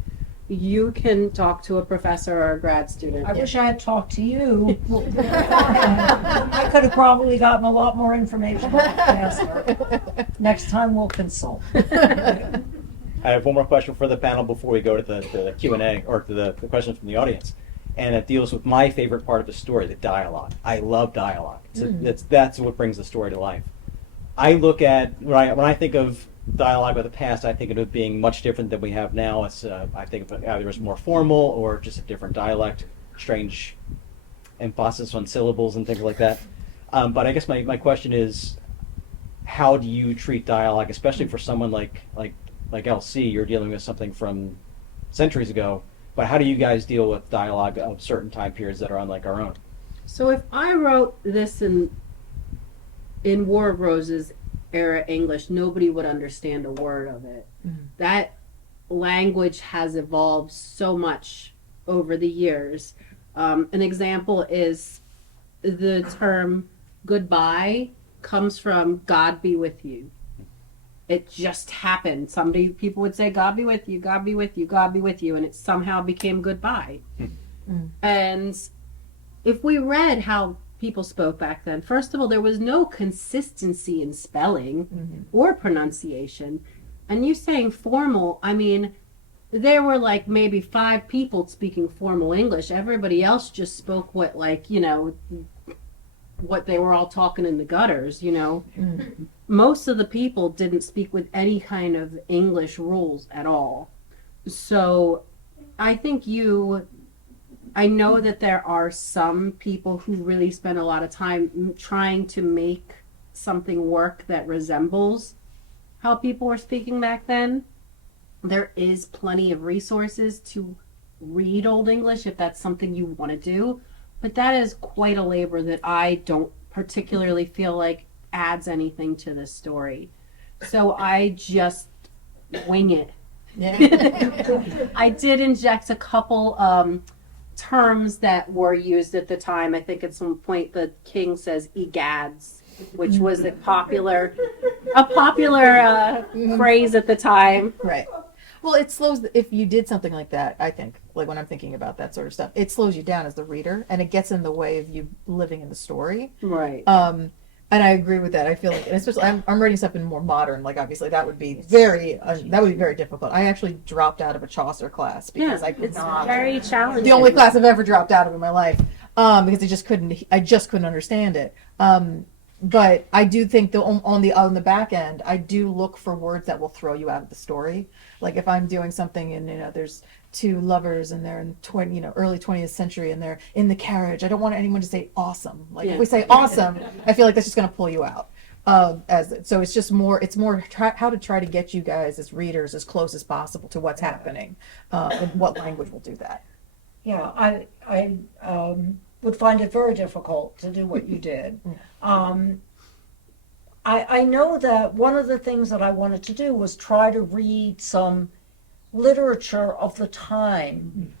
you can talk to a professor or a grad student. I wish I had talked to you. I could have probably gotten a lot more information faster. Next time we'll consult. I have one more question for the panel before we go to the Q&A, or to the questions from the audience. And it deals with my favorite part of the story, the dialogue. I love dialogue. That's what brings the story to life. I look at, when I think of dialogue of the past, I think of it being much different than we have now. It's I think of it either as more formal or just a different dialect, strange emphasis on syllables and things like that. But I guess my question is, how do you treat dialogue, especially for someone like LC? You're dealing with something from centuries ago, but how do you guys deal with dialogue of certain time periods that are unlike our own? So if I wrote this in War of Roses era English, nobody would understand a word of it. That language has evolved so much over the years. An example is the term goodbye comes from God be with you. It just happened. People would say God be with you, God be with you, God be with you, and it somehow became goodbye. And if we read how people spoke back then, first of all, there was no consistency in spelling or pronunciation. And you saying formal, I mean, there were like maybe 5 people speaking formal English. Everybody else just spoke what they were all talking in the gutters, Most of the people didn't speak with any kind of English rules at all. So I think I know that there are some people who really spend a lot of time trying to make something work that resembles how people were speaking back then. There is plenty of resources to read Old English if that's something you want to do, but that is quite a labor that I don't particularly feel like adds anything to the story. So I just wing it. Yeah. I did inject a couple terms that were used at the time. I think at some point the king says egads, which was a popular phrase at the time. Right. Well, it slows, if you did something like that, I think, like when I'm thinking about that sort of stuff, it slows you down as the reader, and it gets in the way of you living in the story. Right. And I agree with that. I feel like, and especially I'm writing stuff in more modern, like obviously that would be very difficult. I actually dropped out of a Chaucer class because I could it's not. very challenging. The only class I've ever dropped out of in my life. because I just couldn't understand it. But I do think on the back end, I do look for words that will throw you out of the story. Like if I'm doing something and there's two lovers and they're in early 20th century and they're in the carriage, I don't want anyone to say awesome. Like if we say awesome, I feel like that's just going to pull you out. So it's more how to try to get you guys as readers as close as possible to what's happening, and what language will do that. Yeah, I would find it very difficult to do what you did. I know that one of the things that I wanted to do was try to read some literature of the time,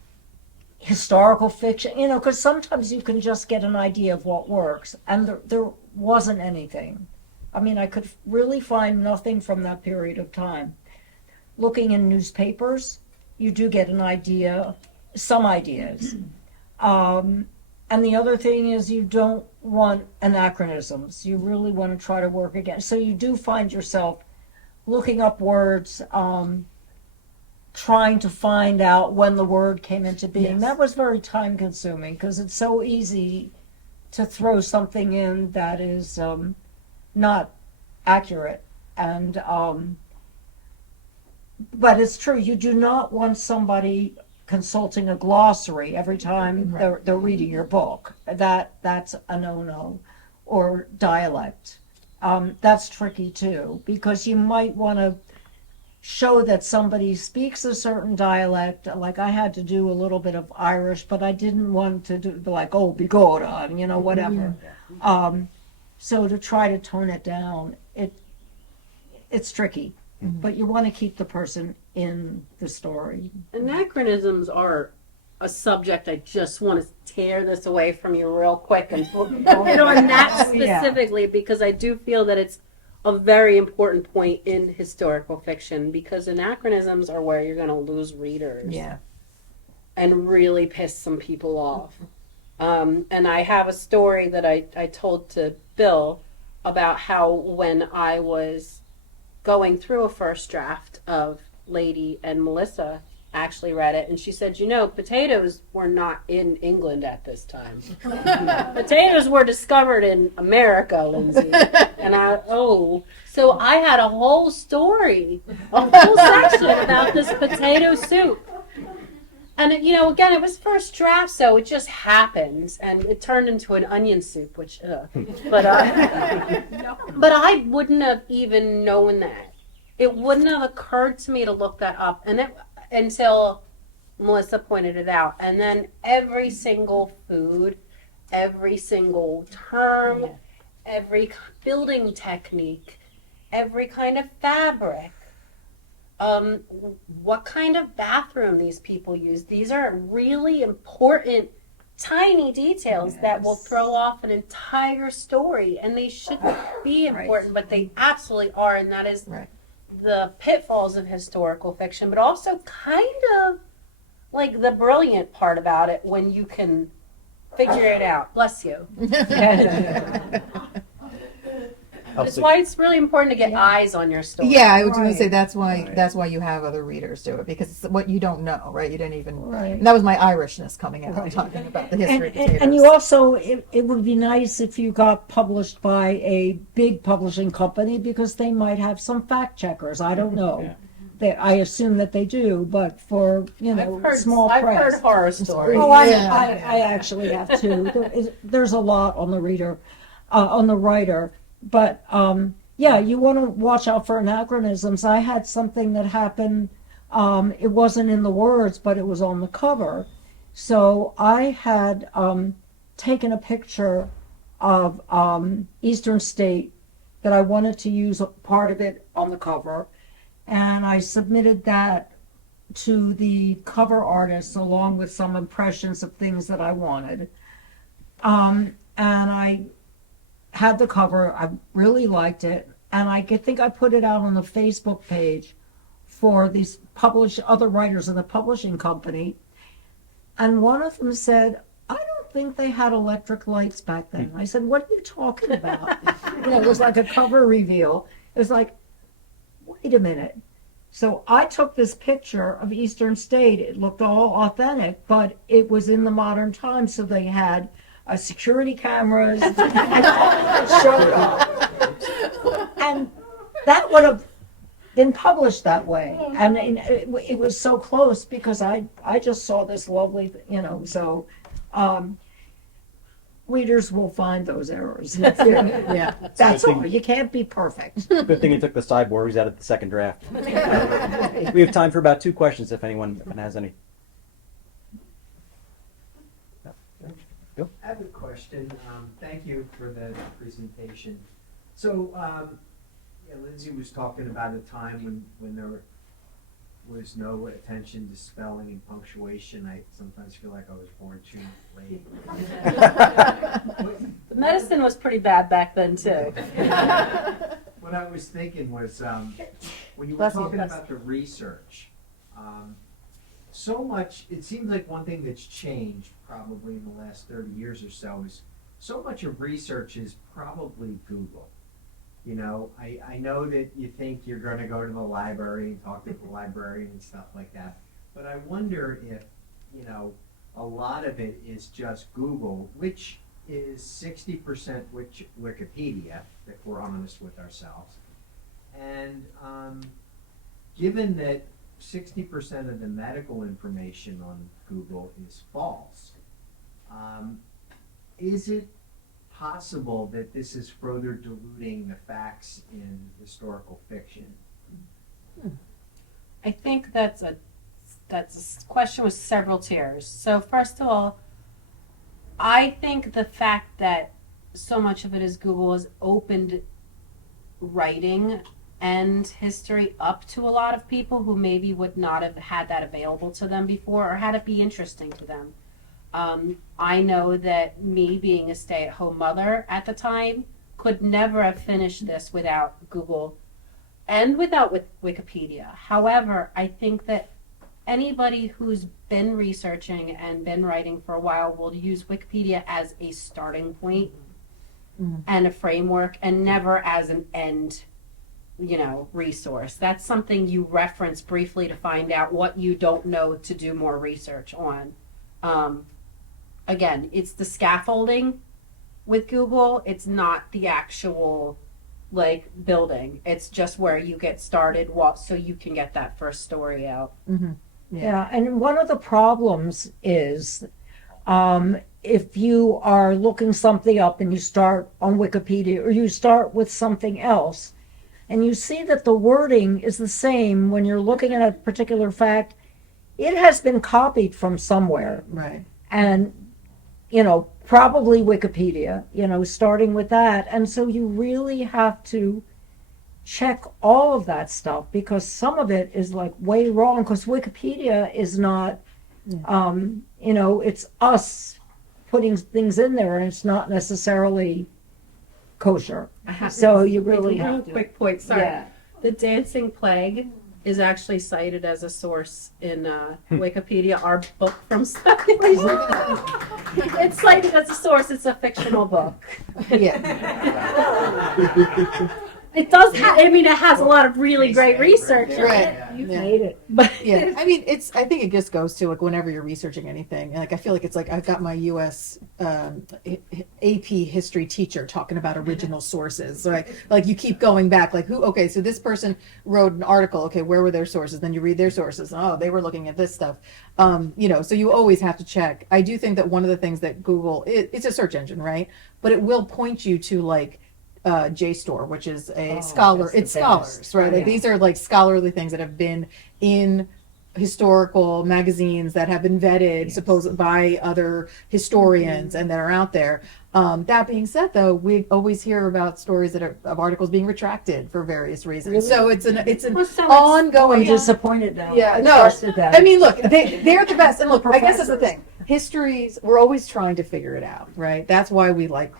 historical fiction, because sometimes you can just get an idea of what works, and there wasn't anything. I mean, I could really find nothing from that period of time. Looking in newspapers, you do get an idea, some ideas. And the other thing is you don't want anachronisms. You really want to try to work again. So you do find yourself looking up words, trying to find out when the word came into being. Yes. That was very time consuming because it's so easy to throw something in that is not accurate. And but it's true, you do not want somebody consulting a glossary every time they're reading your book. That's a no-no. Or dialect. That's tricky too, because you might want to show that somebody speaks a certain dialect. Like I had to do a little bit of Irish, but I didn't want to do like, oh, bigora, whatever. So to try to tone it down, it's tricky. But you want to keep the person in the story. Anachronisms are a subject. I just want to tear this away from you real quick and on that specifically, because I do feel that it's a very important point in historical fiction, because anachronisms are where you're going to lose readers. Yeah. And really piss some people off. And I have a story that I told to Bill about how when I was going through a first draft of Lady and Melissa actually read it, and she said, potatoes were not in England at this time. Potatoes were discovered in America, Lindsay. And so I had a whole story, a whole section about this potato soup. And again, it was first draft, so it just happened, and it turned into an onion soup, which, but I wouldn't have even known that. It wouldn't have occurred to me to look that up, until Melissa pointed it out. And then every single food, every single term, every building technique, every kind of fabric. What kind of bathroom these people use. These are really important, tiny details that will throw off an entire story, and they shouldn't be important, but they absolutely are, and that is the pitfalls of historical fiction, but also kind of like the brilliant part about it when you can figure it out. Bless you. That's why it's really important to get eyes on your story. Yeah, I was going to say that's why you have other readers do it, because it's what you don't know, right? You didn't even. Right. And that was my Irishness coming out, talking about the history of potatoes. And you also, it would be nice if you got published by a big publishing company, because they might have some fact checkers. I don't know. I assume that they do, but for small press. I've heard horror stories. Oh, I actually have too. There's a lot on the reader, on the writer. But you want to watch out for anachronisms. I had something that happened. It wasn't in the words, but it was on the cover. So I had taken a picture of Eastern State that I wanted to use a part of it on the cover, and I submitted that to the cover artist along with some impressions of things that I wanted. And I had the cover. I really liked it, and I think I put it out on the Facebook page for these other writers in the publishing company, and one of them said, I don't think they had electric lights back then. I said, what are you talking about? It was like a cover reveal. It was like, wait a minute. So I took this picture of Eastern State. It looked all authentic, but it was in the modern times, so they had security cameras, and all that showed up. And that would have been published that way. And it was so close because I just saw this lovely, so readers will find those errors. Yeah. That's all. You can't be perfect. Good thing you took the cyborgs out of the second draft. We have time for about 2 questions if anyone has any. Bill? I have a question. Thank you for the presentation. So, Lindsay was talking about a time when there was no attention to spelling and punctuation. I sometimes feel like I was born too late. The medicine was pretty bad back then too. What I was thinking was, when you were Bless you. talking about the research, so much, it seems like one thing that's changed probably in the last 30 years or so is so much of research is probably Google. I know that you think you're going to go to the library and talk to the librarian and stuff like that, but I wonder if, a lot of it is just Google, which is 60% Wikipedia, if we're honest with ourselves. And given that 60% of the medical information on Google is false, is it possible that this is further diluting the facts in historical fiction? I think that's a question with several tiers. So first of all, I think the fact that so much of it is Google has opened writing and history up to a lot of people who maybe would not have had that available to them before or had it be interesting to them. I know that me being a stay-at-home mother at the time could never have finished this without Google and without Wikipedia. However, I think that anybody who's been researching and been writing for a while will use Wikipedia as a starting point and a framework and never as an end, resource. That's something you reference briefly to find out what you don't know to do more research on. Again, it's the scaffolding with Google. It's not the actual building. It's just where you get started, so you can get that first story out. Mm-hmm. Yeah, and one of the problems is if you are looking something up and you start on Wikipedia or you start with something else and you see that the wording is the same when you're looking at a particular fact, it has been copied from somewhere. Right. And, probably Wikipedia, starting with that. And so you really have to check all of that stuff because some of it is way wrong because Wikipedia is not, it's us putting things in there and it's not necessarily kosher. So you really Real have to. quick point, sorry. Yeah. The Dancing Plague is actually cited as a source in Wikipedia, our book from speculation. It's cited as a source. It's a fictional book. Yeah. It does have, it has a lot of really great research in Right. it. You Yeah. made it. But Yeah, I mean, I think it just goes to whenever you're researching anything. I feel like it's I've got my U.S. AP history teacher talking about original sources. Right? You keep going back. Okay, so this person wrote an article. Okay, where were their sources? Then you read their sources. Oh, they were looking at this stuff. So you always have to check. I do think that one of the things that Google, it's a search engine, right? But it will point you to JSTOR, which is a scholar. that's the It's scholars, best. right? Yeah. These are scholarly things that have been in historical magazines that have been vetted, supposed by other historians, and that are out there. That being said, though, we always hear about stories that are of articles being retracted for various reasons. Really? So it's an Well, so ongoing. I'm disappointed now. Yeah, I no. trusted that. I mean, look, they're the best. And look, I guess that's the thing. Histories, we're always trying to figure it out, right? That's why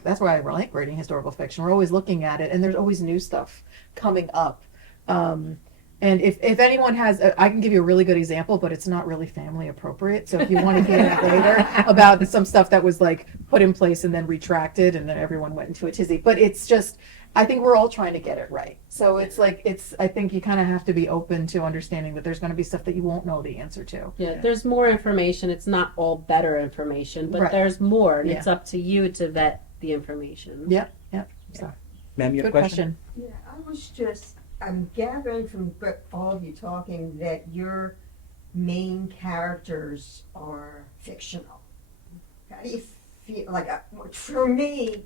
that's why I like writing historical fiction. We're always looking at it, and there's always new stuff coming up. And if anyone has, I can give you a really good example, but it's not really family appropriate. So if you want to hear that later about some stuff that was put in place and then retracted, and then everyone went into a tizzy. But it's just, I think we're all trying to get it right. So it's like, I think you kind of have to be open to understanding that there's going to be stuff that you won't know the answer to. Yeah, there's more information. It's not all better information, but Right. there's more, and Yeah. it's up to you to vet the information. Yep, yep. So, Ma'am, you have good a question? Yeah, I was just, I'm gathering from all of you talking that your main characters are fictional. How do you feel, like, for me,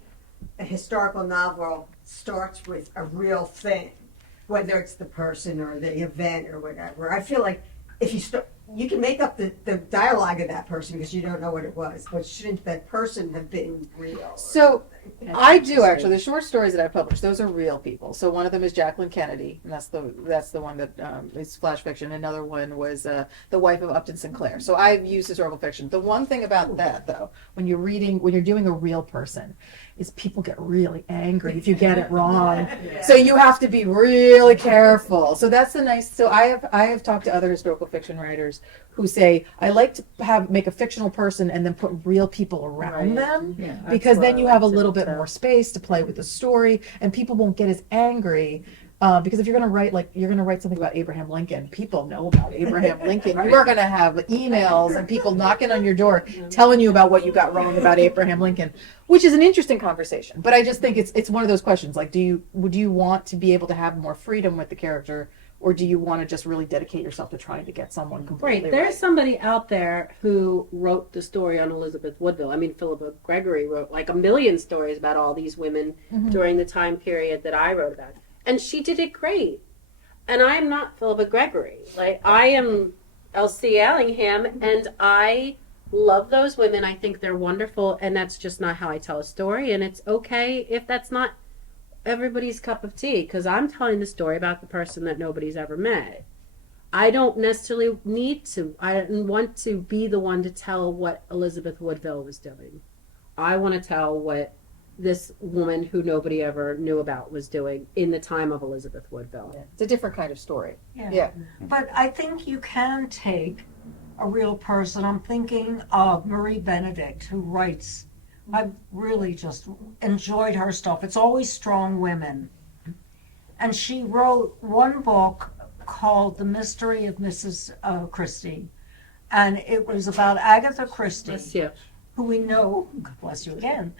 a historical novel starts with a real thing, whether it's the person or the event or whatever. I feel like if you start, you can make up the dialogue of that person because you don't know what it was, but shouldn't that person have been real? so I do actually. The short stories that I published, those are real people. So one of them is Jacqueline Kennedy, and that's the one that is flash fiction. Another one was the wife of Upton Sinclair. So I've used historical fiction. The one thing about that, though, when you're doing a real person, is people get really angry if you get it wrong. So you have to be really careful. So that's the nice. So I have talked to other historical fiction writers who say I like to make a fictional person and then put real people around them, because then you have a little bit more space to play with the story, and people won't get as angry. Because if you're going to write something about Abraham Lincoln, people know about Abraham Lincoln. You are going to have emails and people knocking on your door telling you about what you got wrong about Abraham Lincoln, which is an interesting conversation. But I just think it's one of those questions, like, would you want to be able to have more freedom with the character, or do you want to just really dedicate yourself to trying to get someone completely Right. There's right? somebody out there who wrote the story on Elizabeth Woodville. I mean, Philippa Gregory wrote like a million stories about all these women during the time period that I wrote about. And she did it great. And I'm not Philippa Gregory. Like, I am Elsie Allingham, and I love those women. I think they're wonderful, and that's just not how I tell a story. And it's okay if that's not everybody's cup of tea, because I'm telling the story about the person that nobody's ever met. I don't necessarily need to. I don't want to be the one to tell what Elizabeth Woodville was doing. I want to tell what this woman who nobody ever knew about was doing in the time of Elizabeth Woodville. It's a different kind of story. Yeah. Yeah. But I think you can take a real person. I'm thinking of Marie Benedict, who writes. I've really just enjoyed her stuff. It's always strong women. And she wrote one book called The Mystery of Mrs. Christie. And it was about Agatha Christie, Yes, yeah. who we know, God bless you again,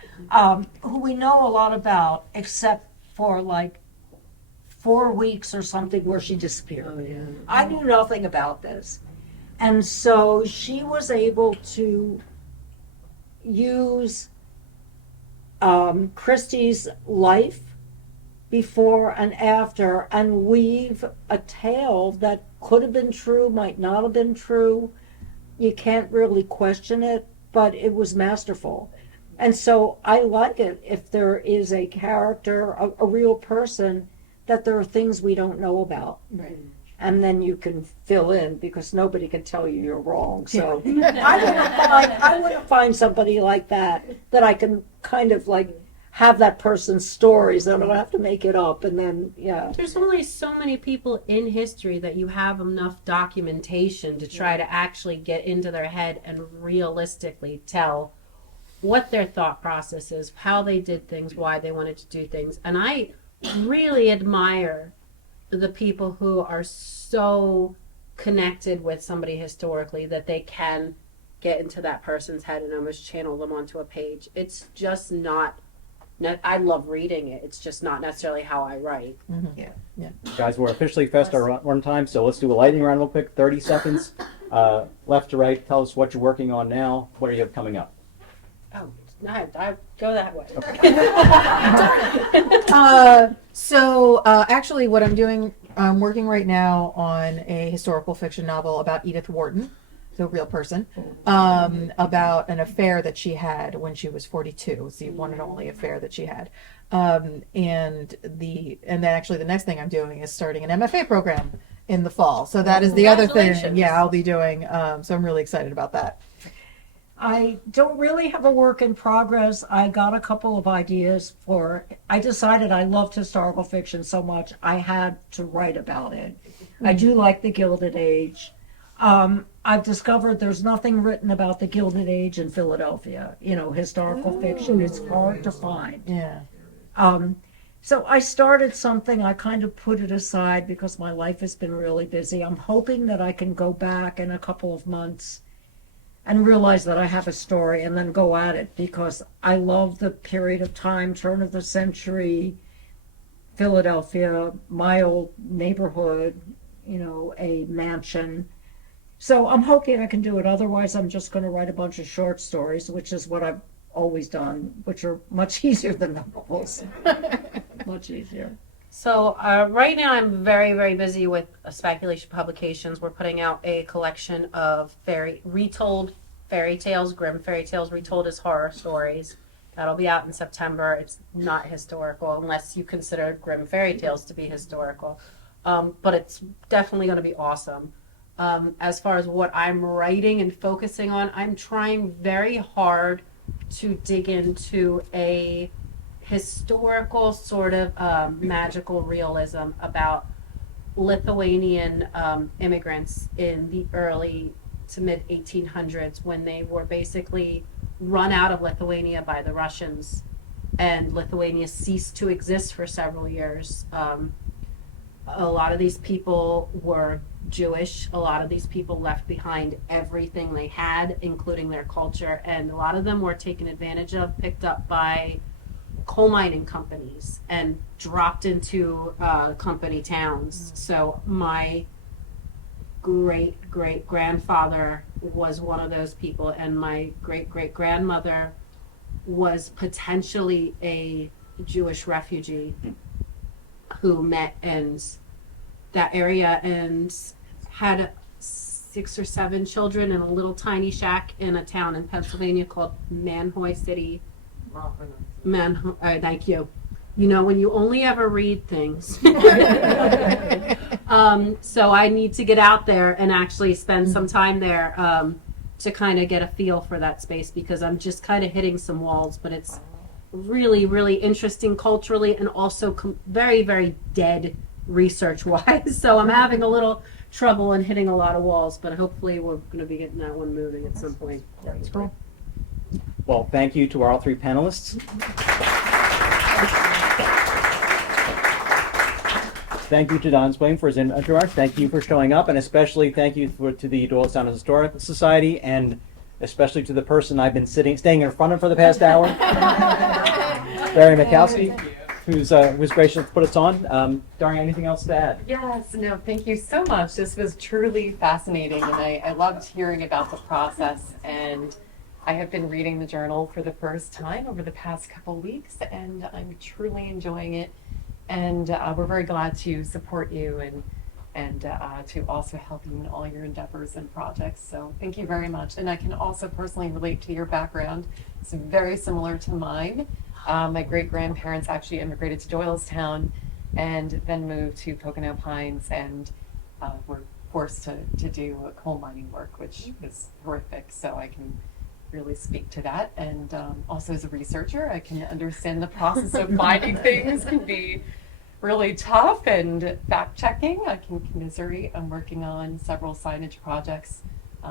who we know a lot about, except for like 4 weeks or something where she disappeared. Oh, yeah. I knew nothing about this. And so she was able to use Christie's life before and after and weave a tale that could have been true, might not have been true. You can't really question it, but it was masterful. And so I like it if there is a character, a real person, that there are things we don't know about. Right. And then you can fill in, because nobody can tell you you're wrong. So I want to find somebody like that I can kind of like have that person's stories. I don't have to make it up. And then, yeah. There's only so many people in history that you have enough documentation to try to actually get into their head and realistically tell what their thought process is, how they did things, why they wanted to do things. And I really admire the people who are so connected with somebody historically that they can get into that person's head and almost channel them onto a page. It's just not, I love reading it. It's just not necessarily how I write. Guys, we're officially past our run time, so let's do a lightning round real quick, 30 seconds. Left to right, tell us what you're working on now. What do you have coming up? Oh, no, I go that way. Actually, what I'm working right now on a historical fiction novel about Edith Wharton, the real person, about an affair that she had when she was 42. It's the one and only affair that she had. And then actually the next thing I'm doing is starting an MFA program in the fall. So that is the other thing. Congratulations. Yeah, I'll be doing. So I'm really excited about that. I don't really have a work in progress. I got a couple of ideas I decided I loved historical fiction so much I had to write about it. I do like the Gilded Age. I've discovered there's nothing written about the Gilded Age in Philadelphia. Historical fiction is hard to find. Yeah. So I started something, I kind of put it aside because my life has been really busy. I'm hoping that I can go back in a couple of months and realize that I have a story and then go at it, because I love the period of time, turn of the century, Philadelphia, my old neighborhood, a mansion. So I'm hoping I can do it. Otherwise, I'm just going to write a bunch of short stories, which is what I've always done, which are much easier than novels. Much easier. So right now I'm very, very busy with Speculation Publications. We're putting out a collection of retold fairy tales, grim fairy tales retold as horror stories. That'll be out in September. It's not historical unless you consider grim fairy tales to be historical. But it's definitely going to be awesome. As far as what I'm writing and focusing on, I'm trying very hard to dig into a historical sort of magical realism about Lithuanian immigrants in the early to mid 1800s, when they were basically run out of Lithuania by the Russians, and Lithuania ceased to exist for several years. A lot of these people were Jewish. A lot of these people left behind everything they had, including their culture, and a lot of them were taken advantage of, picked up by coal mining companies, and dropped into company towns. So my great-great-grandfather was one of those people, and my great-great-grandmother was potentially a Jewish refugee who met in that area and had 6 or 7 children in a little tiny shack in a town in Pennsylvania called Manhoy City. Thank you. When you only ever read things. So I need to get out there and actually spend some time there to kind of get a feel for that space, because I'm just kind of hitting some walls, but it's really, really interesting culturally, and also very, very dead research-wise. So I'm having a little trouble and hitting a lot of walls, but hopefully we're going to be getting that one moving at some point. That's cool. Well, thank you to our all 3 panelists. Thank you to Don Swaim for his intro. Thank you for showing up, and especially thank you to the Doylestown Historical Society, and especially to the person I've been staying in front of for the past hour, Barry Mikowski, who's gracious to put us on. Daria, anything else to add? Yes, no, thank you so much. This was truly fascinating, and I loved hearing about the process. And I have been reading the journal for the first time over the past couple weeks, and I'm truly enjoying it. And we're very glad to support you and to also help you in all your endeavors and projects. So thank you very much. And I can also personally relate to your background. It's very similar to mine. My great-grandparents actually immigrated to Doylestown and then moved to Pocono Pines, and were forced to do coal mining work, which was horrific. So I can really speak to that. And also as a researcher, I can understand the process of finding things can be really tough, and fact-checking. I can commiserate. I'm working on several signage projects,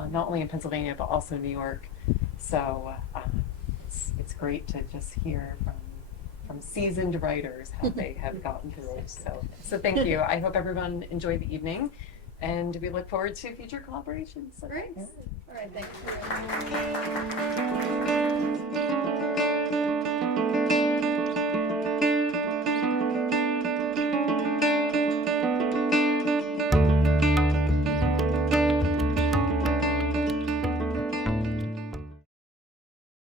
not only in Pennsylvania, but also New York. So it's great to just hear from seasoned writers how they have gotten through it. So thank you. I hope everyone enjoyed the evening, and we look forward to future collaborations. So Great. thanks. All right, thank you.